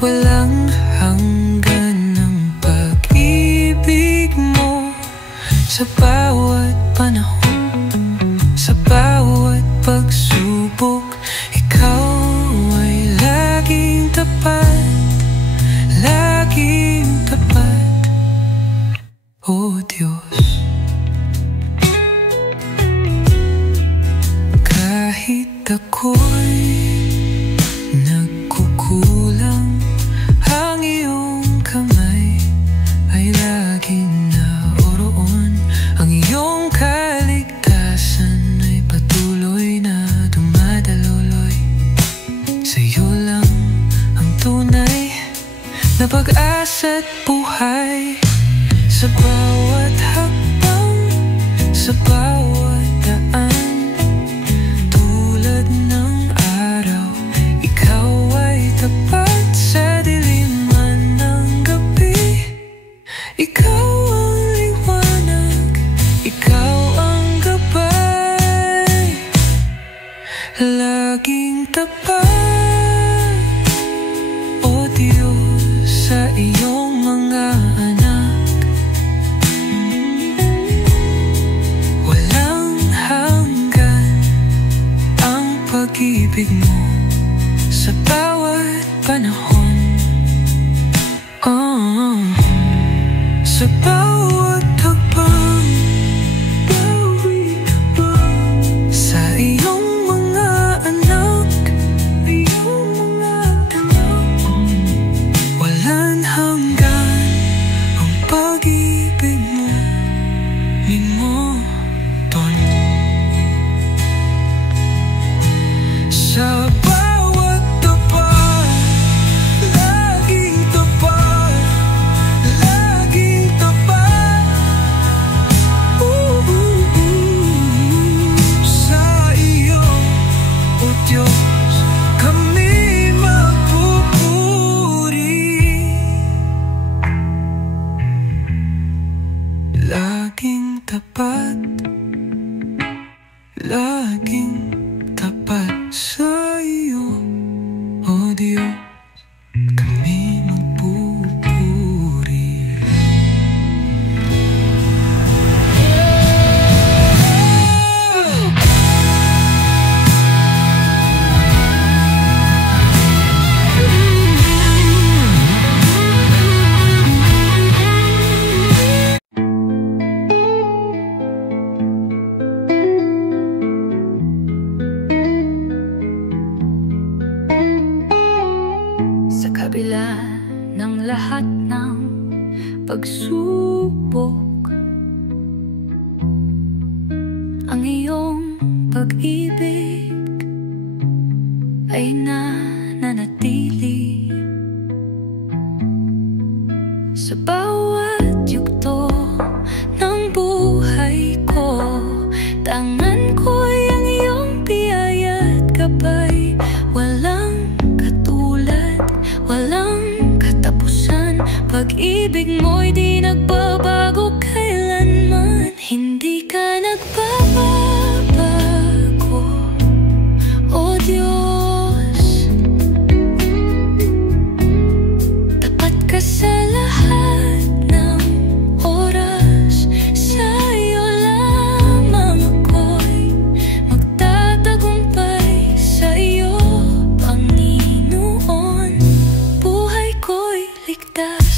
Walang hanggan ng pag-ibig mo. Sa bawat panahon, sa bawat pagsubok, ikaw ay laging tapat, laging tapat, O Diyos. Kahit ako'y nagkukulang, ang iyong kamay ay laging naroon. Ang iyong Sa bawat hakbang, sa bawat daan, tulad ng araw, ikaw ay tapat sa dilim man ng gabi. Ikaw ang liwanag, ikaw ang gabay, laging tapat, O Diyos, sa iyong mga anak. Walang hanggan ang pag-ibig mo sa bawat panahon. Sa bawat hakbang, sa iyong mga anak, walang hanggan ang pag-ibig mo, Mimoton. Sa bawat tapat, laging tapat, laging tapat. Sa iyo, O Diyos, kami magpupuri. Laging tapat, laging tapat sa iyo, O Diyos, kami magpupuri. Sa kabila ng lahat ng pagsubok, ang iyong pag-ibig ay nananatili. Sa bawat yugto ng buhay ko, tangan ko'y ang iyong biyaya at gabay. Walang katulad, walang katapusan, pag-ibig mo'y di nagbabago kailanman. Hindi ka nagbabago, O Diyos. Tapat ka sa lahat ng oras, sa iyo lamang ako'y magtatagumpay. Sa iyo, Panginoon, buhay ko'y ligtas.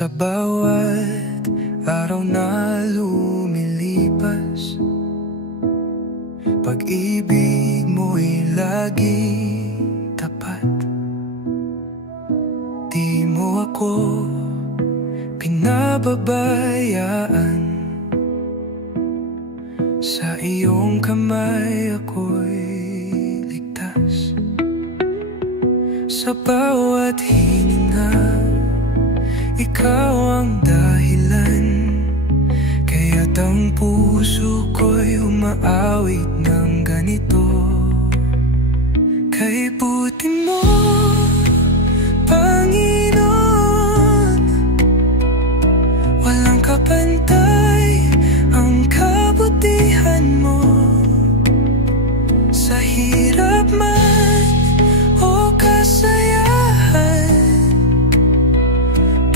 Sa bawat araw na lumilipas, pag-ibig mo'y laging tapat. Di mo ako pinababayaan, sa iyong kamay ako'y ligtas. Sa bawat hininga, ikaw ang dahilan, kaya't ang puso ko'y umaawit ng ganito. Kay buti mo, Panginoon, walang kapantay ang kabutihan mo. Sa hirap man o kasayahan,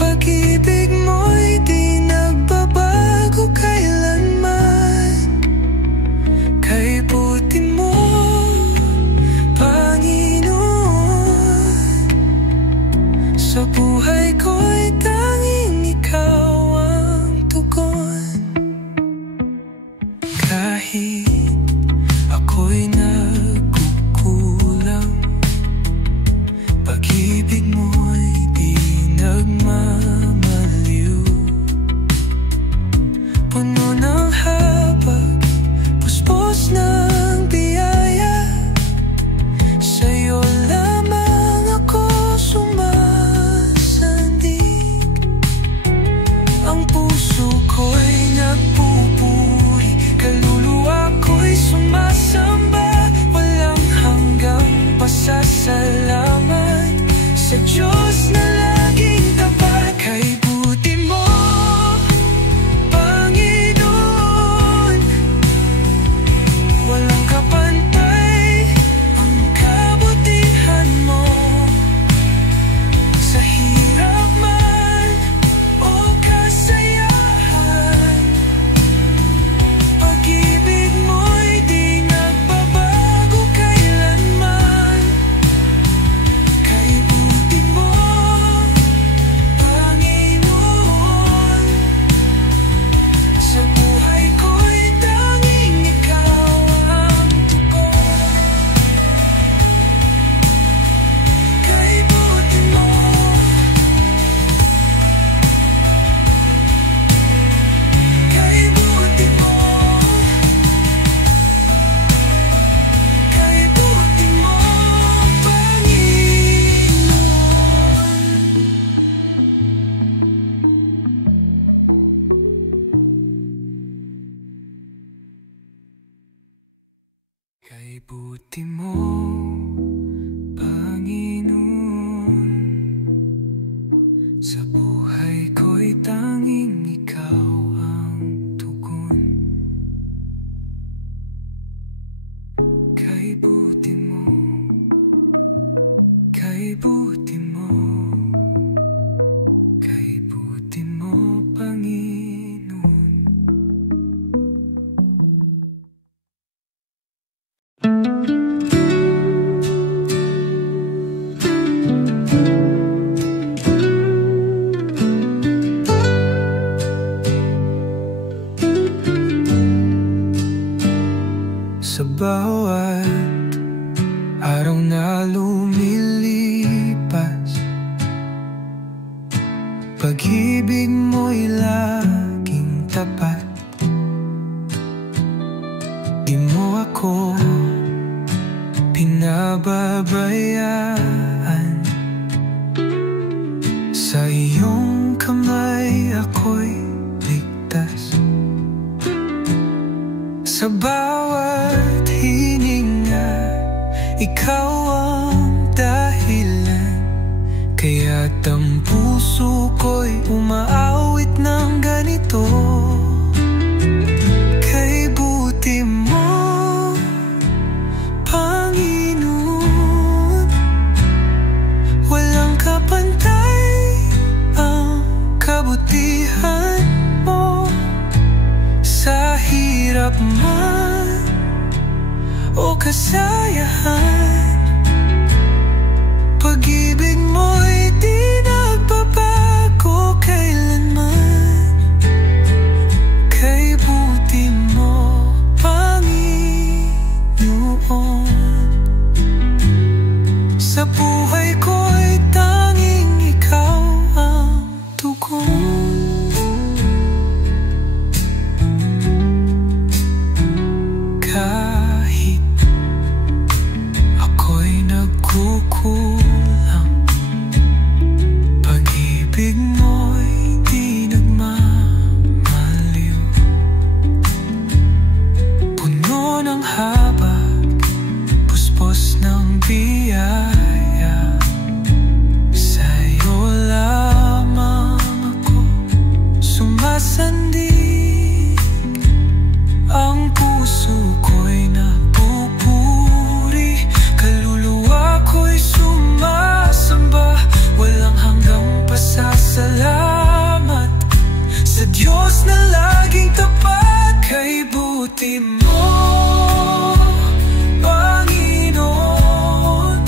pag-ibig mo'y di nagbabago kailanman. Kay buti mo, Panginoon, sa buhay ko'y tanging ikaw ang tugon. Kahit ako'y nagkukulang, pag-ibig mo'y di nagmamaliw. Puno ng habag, puspos ng biyaya, sa'yo lamang ako sumasandig. Ang puso ko'y nagpupuri, kaluluwa ko'y sumasamba, walang hanggang pasasalamat sa Diyos na laging tapat. Kay buti mo, Panginoon, walang kapantay ang kabutihan mo. Sa hirap man o kasayahan, pag-ibig mo'y di nagbabago kailanman. Kay buti mo, Panginoon, sa buhay ko'y tanging ikaw ang tugon. Kay buti mo, kay buti mo, kay buti mo, Panginoon. Kay buti mo, Panginoon, sa buhay ko'y tanging ikaw ang tugon. Kay buti mo, kay buti mo, kay buti mo, Panginoon. Sa bawat araw na lumilipas, pag-ibig mo'y laging tapat. Di mo ako pinababayaan, sa iyong kamay ako'y ligtas. Sa bawat hininga, ikaw ang dahilan, kaya't ang puso ko'y umaawit ng ganito. Kay buti mo, Panginoon, walang kapantay ang kabutihan mo. Sa hirap man o kasayahan, pag-ibig mo'y di nagbabago kailanman. Sa buhay ko'y tanging ikaw ang tugon. Kahit ako'y nagkukulang, pag-ibig mo'y di nagmamaliw. Puno ng habag, puspos ng biyaya, sa'yo lamang ako sumasandig. Ang puso ko'y napupuri, kaluluwa ko'y sumasamba, walang hanggang pasasalamat sa Diyos na laging tapat. Kay buti mo, Panginoon,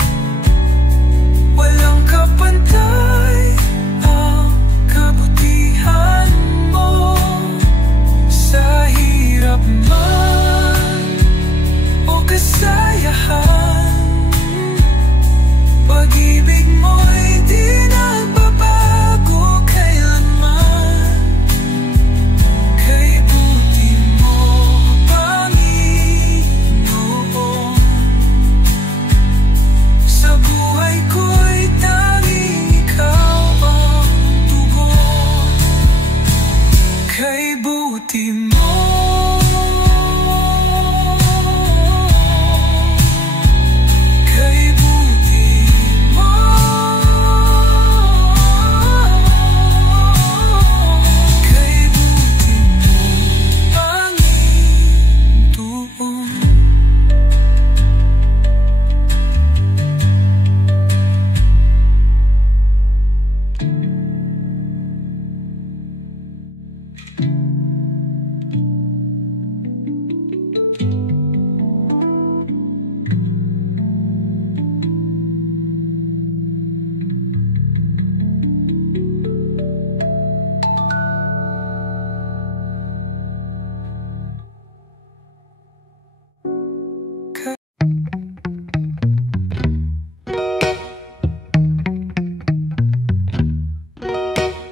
walang kapantay ang kabutihan mo. Sa hirap man o kasayahan, pag-ibig mo'y di nagbabago kailanman. Kay buti mo, Panginoon, sa buhay ko'y tanging ikaw ang tugon. Kay buti mo, kay buti mo, kay buti mo, Panginoon.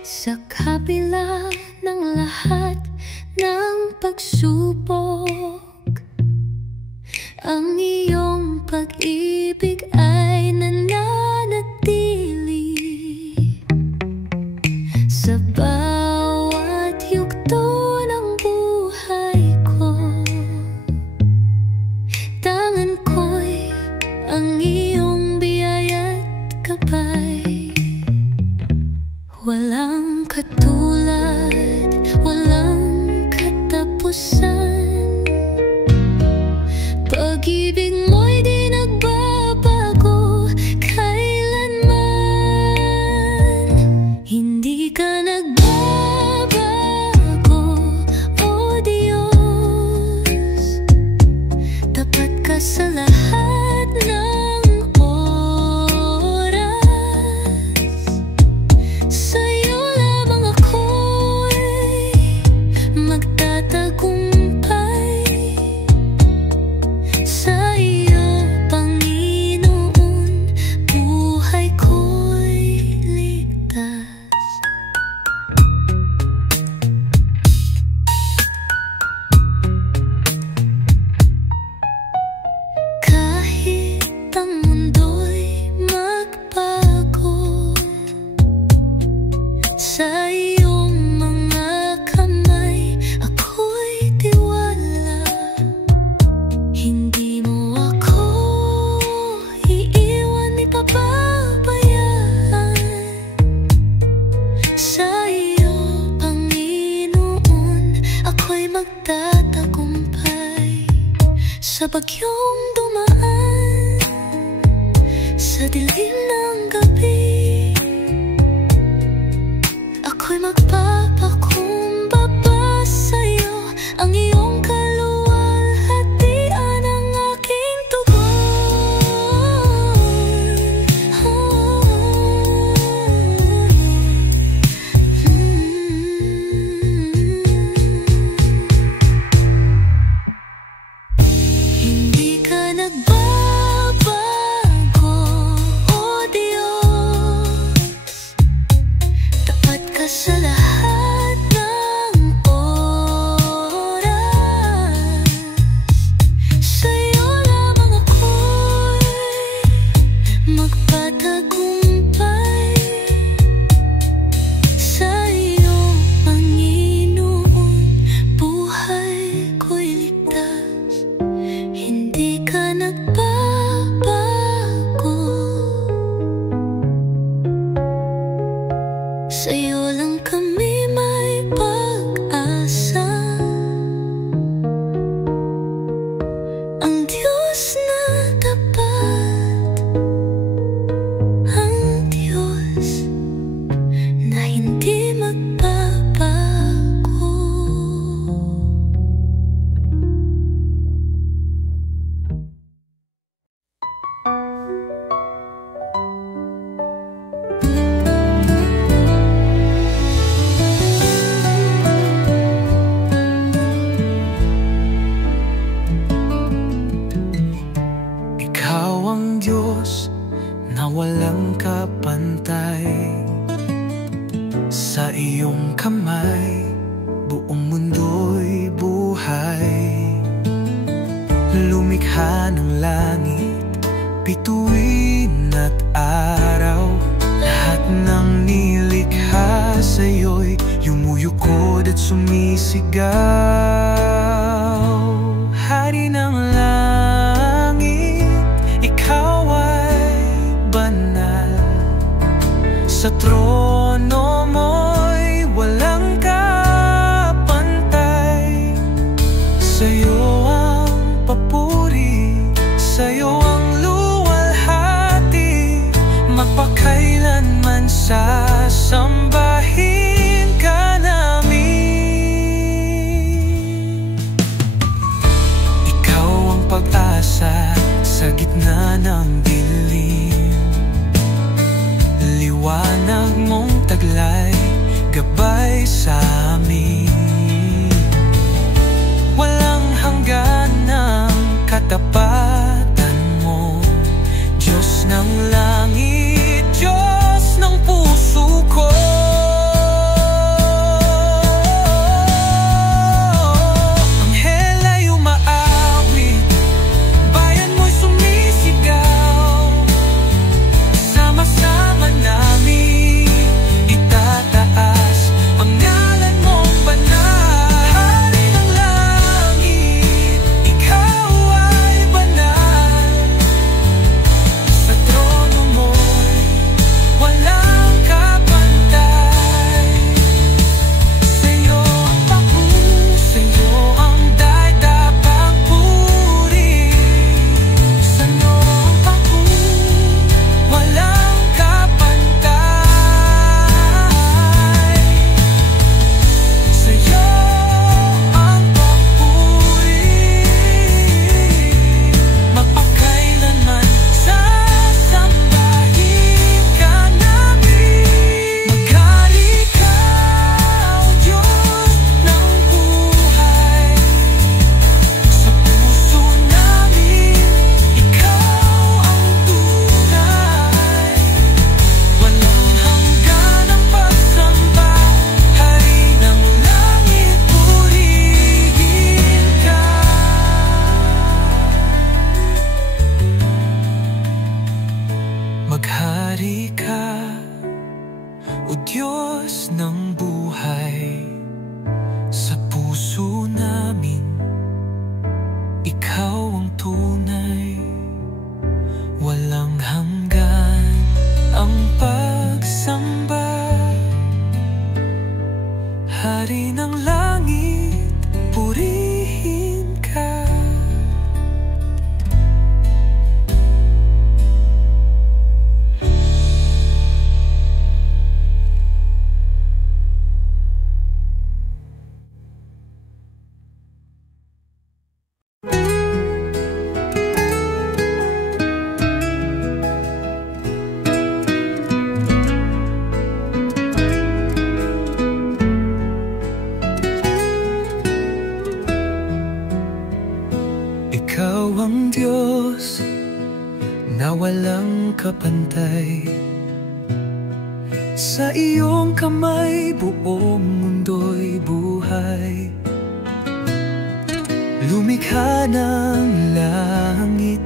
Sa kabila ng lahat ng pagsubok, ang iyong pag-ibig ay nananatili. Sa bawat yugto ng buhay ko, tangan ko'y ang iyong biyaya't gabay. Walang katulad, walang katapusan, pag-ibig mo'y di nagbabago kailanman. Hindi ka nagbabago, O Diyos, tapat ka sa lahat ng oras. Sa'yo lamang ako'y magtatagumpay. Sa iyo, Panginoon, buhay ko'y ligtas. Kahit ang mundo'y magbago, sa iyong mga kamay ako'y tiwala. Hindi mo ako iiwan, ipapabayaan. Sa iyo, Panginoon, ako'y magtatagumpay. Sa bagyong dumaan, sa dilim ng gabi, ako'y magpapakumbaba sa'yo. Ang iyong kaluwalhatian ang aking tugon. Hindi ka nagbabago, O na walang kapantay. Sa iyong kamay, buong mundo'y buhay. Lumikha ng langit, bituin at araw. Lahat ng nilikha sa'yo'y yumuyukod at sumisigaw. Hari ng langit, ikaw ay banal. Sa trono mo'y walang kapantay. Sa'yo ang papuri, sa'yo ang luwalhati. Magpakailanman sasambahin ka namin. Ikaw ang pag-asa sa gitna ng dilim. Liwanag mong taglay, gabay sa amin. Walang hanggan ng katapatan mo, Diyos ng langit, Diyos ng puso ko. Anghel ay umaawit, bayan mo'y sumisigaw. Sama-sama namin itataas ang ngalan mong banal. Hari ng langit, ikaw ay banal. Sa trono mo'y walang kapantay. Sa'yo ang paku, sa'yo ang daydapang puri. Sa'yo ang paku, walang kapantay. Sa'yo ang papuri, magpakailanman sasambahin ka namin. Maghari ka, O Diyos ng buhay. Sa puso namin, ikaw ang tunay. Walang hanggan ang pagsamba, Hari ng langit, purihin ka. Maghari ka, O Diyos ng buhay. Sa puso namin, ikaw ang tunay. Walang hanggan ang pagsamba, Hari ng langit, purihin ka. Ikaw ang Diyos na walang kapantay. Sa iyong kamay, buong mundo'y buhay. Lumikha ng langit,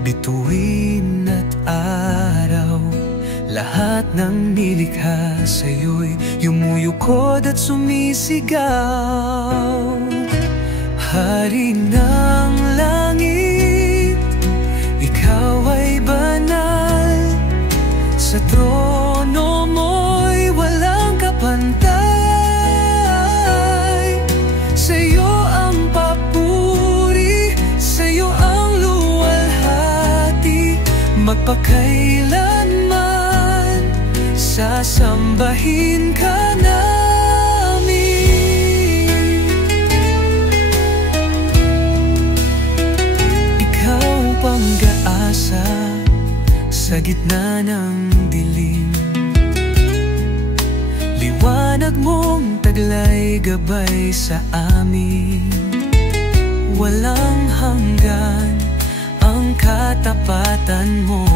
bituin at araw. Lahat ng nilikha sa'yo'y yumuyukod at sumisigaw. Hari ng langit, ikaw ay banal. Sa trono mo'y walang kapantay. Sa'yo ang papuri, sa'yo ang luwalhati. Magpakailanman sasambahin ka namin. Pang-gaasa sa gitna ng dilim. Liwanag mong taglay, gabay sa amin. Walang hanggan ang katapatan mo,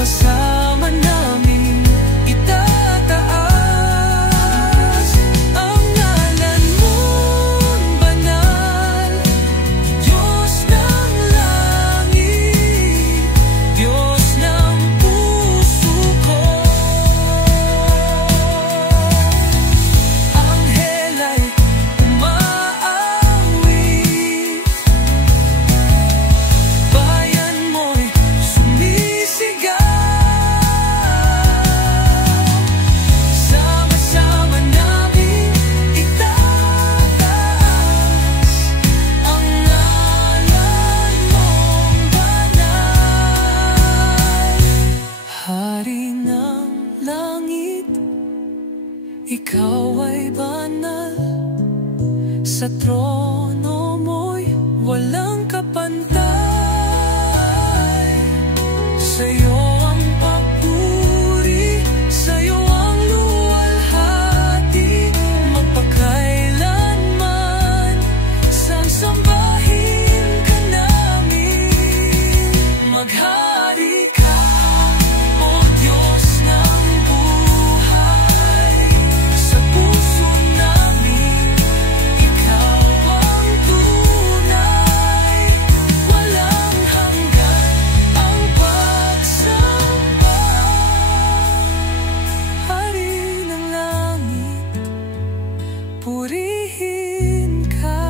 sama-sama namin itataas ang ngalan mong banal, Diyos ng langit, Diyos ng puso ko. Anghel ay umaawit, bayan mo'y sumisigaw. Sama-sama namin itataas ang ngalan mong banal. Hari ng langit, ikaw ay banal, sa trono mo'y walang kapantay. Sa'yo ang papuri, sa'yo ang luwalhati, magpakailanman, sasambahin ka namin. Maghari ka, O Diyos ng buhay, sa puso namin ikaw ang tunay. Walang hanggan ang pagsamba. Hari ng langit, purihin ka.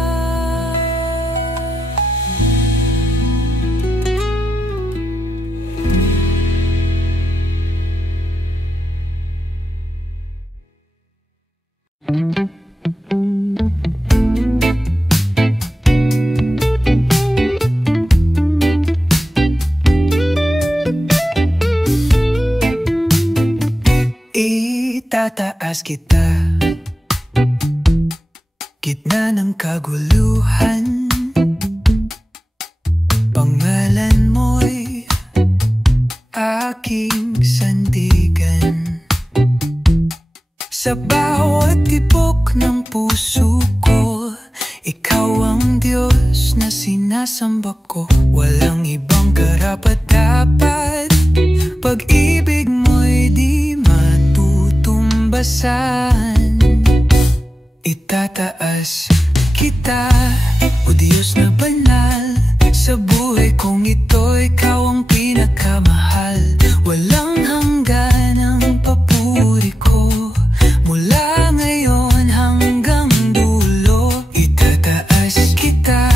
Itataas kita, gitna ng kaguluhan, pangalan mo'y aking sandigan. Sa bawat tibok ng puso ko, ikaw ang Diyos na sinasamba ko. Walang ibang karapat-dapat, pag-ibig mo'y di matutumbasan. Itataas kita, O Diyos na banal, sa buhay kong ito ikaw ang pinakamahal. Walang hanggan ang papuri ko, mula ngayon hanggang dulo. Itataas kita,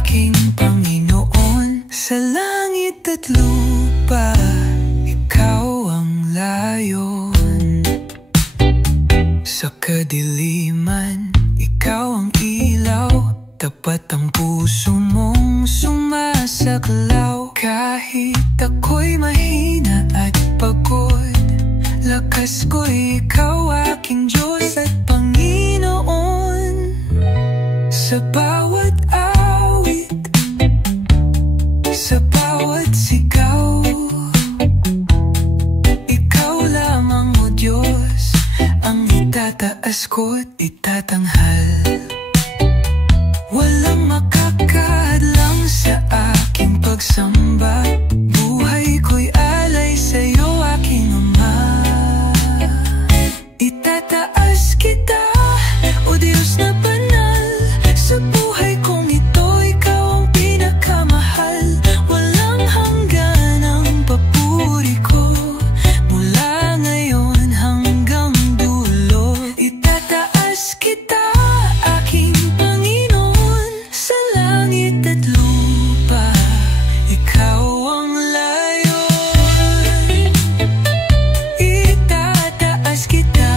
aking Panginoon, sa langit at lupa ikaw ang layon. Sa kadiliman ikaw ang ilaw, tapat ang puso mong sumasaklaw. Kahit ako'y mahina at pagod, lakas ko'y ikaw aking Diyos at Panginoon. Sa bawat awit, sa bawat sigaw, ikaw lamang, O Diyos, ang itataas ko't itatanghal. Walang makakahadlang sa aking pagsamba, buhay ko'y alay sa'yo, aking Ama. Itataas kita, O Diyos na banal, sa buhay kong ito ikaw ang pinakamahal. Walang hanggan ang papuri ko, mula ngayon hanggang dulo. Itataas kita, aking Panginoon, sa langit at lupa ikaw ang layon. Itataas kita,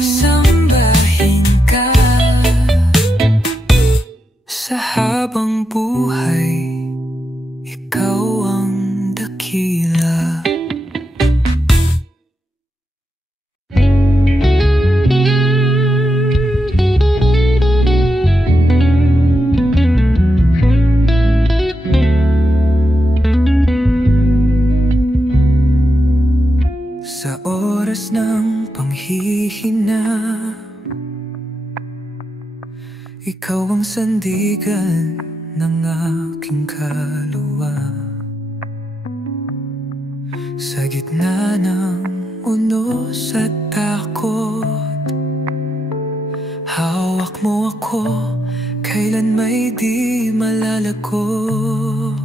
sambahin ka, sa habang buhay ikaw ang dakila. Sa oras ng panghihina, ikaw ang sandigan ng aking kaluluwa. Sa gitna ng unos at takot, hawak mo ako, kailan may di malalagot.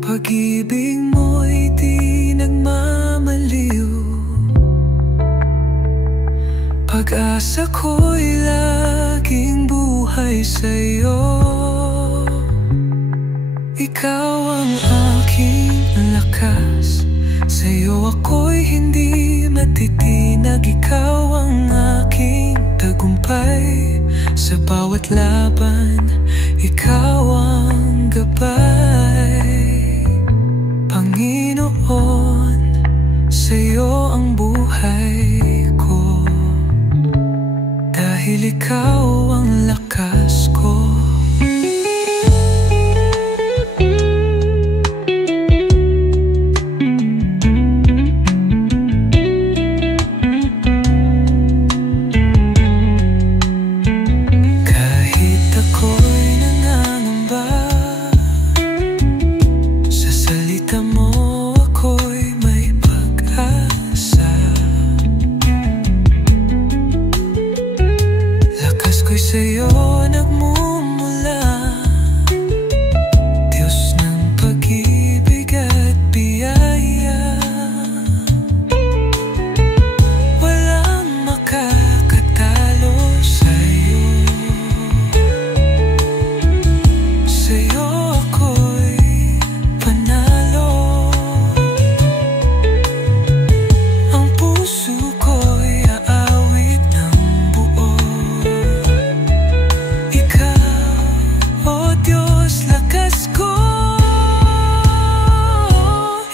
Pag-ibig mo'y di nagmamaliw, pag-asa ko'y laging buhay sa'yo. Ikaw ang aking lakas, sa'yo ako'y hindi matitinag. Ikaw ang aking tagumpay, sa bawat laban, ikaw ang gabay. Panginoon, sa'yo ang buhay ko, dahil ikaw ang lakas ko. Sa'yo nagmumula, Diyos ng pag-ibig at biyaya. Walang makakatalo sa'yo, sa'yo ako'y panalo. Ang puso ko'y aawit ng buo.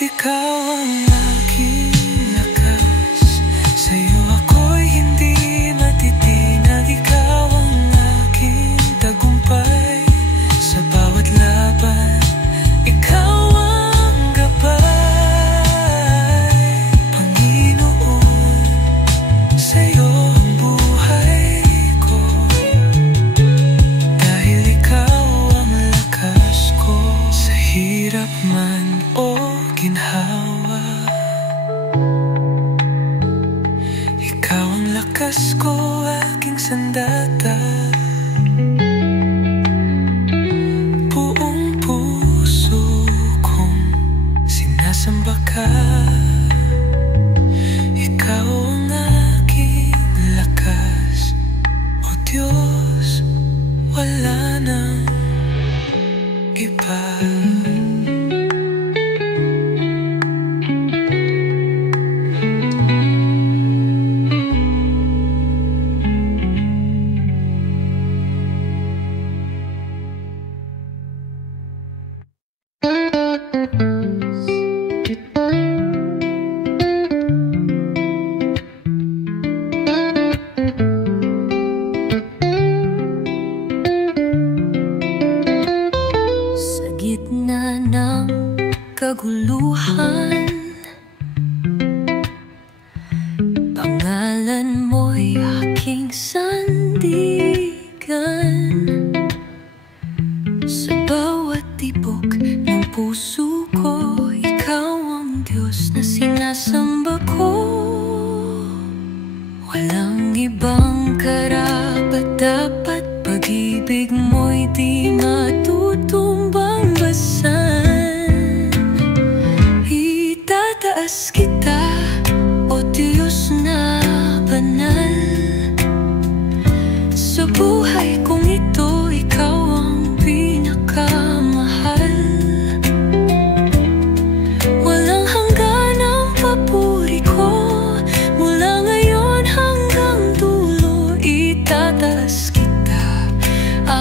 Ikaw ang aking lakas, sa'yo ako'y hindi matitinag. Ikaw ang aking tagumpay, sa bawat laban, ikaw ang gabay. Panginoon, sa'yo ang buhay ko, dahil ikaw ang lakas ko. Sa hirap man o ginhawa, ikaw ang lakas ko, aking sandata. Buong puso kong sinasamba ka, ikaw ang aking lakas. O Diyos, wala nang iba. Sa gitna ng kaguluhan, pangalan mo'y aking sandigan. Sa bawat tibok ng puso ko, ikaw ang Diyos na sinasamba ko. Walang ibang karapat-dapat, pag-ibig mo'y di matutumbang basan. Itataas kita, O Diyos na banal. Sa buhay kong ito, ikaw ang pinakamahal. Walang hanggan ang papuri ko, mula ngayon hanggang dulo. Itataas kita,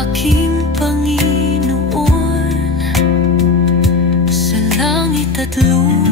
aking Panginoon, sa langit at lupa.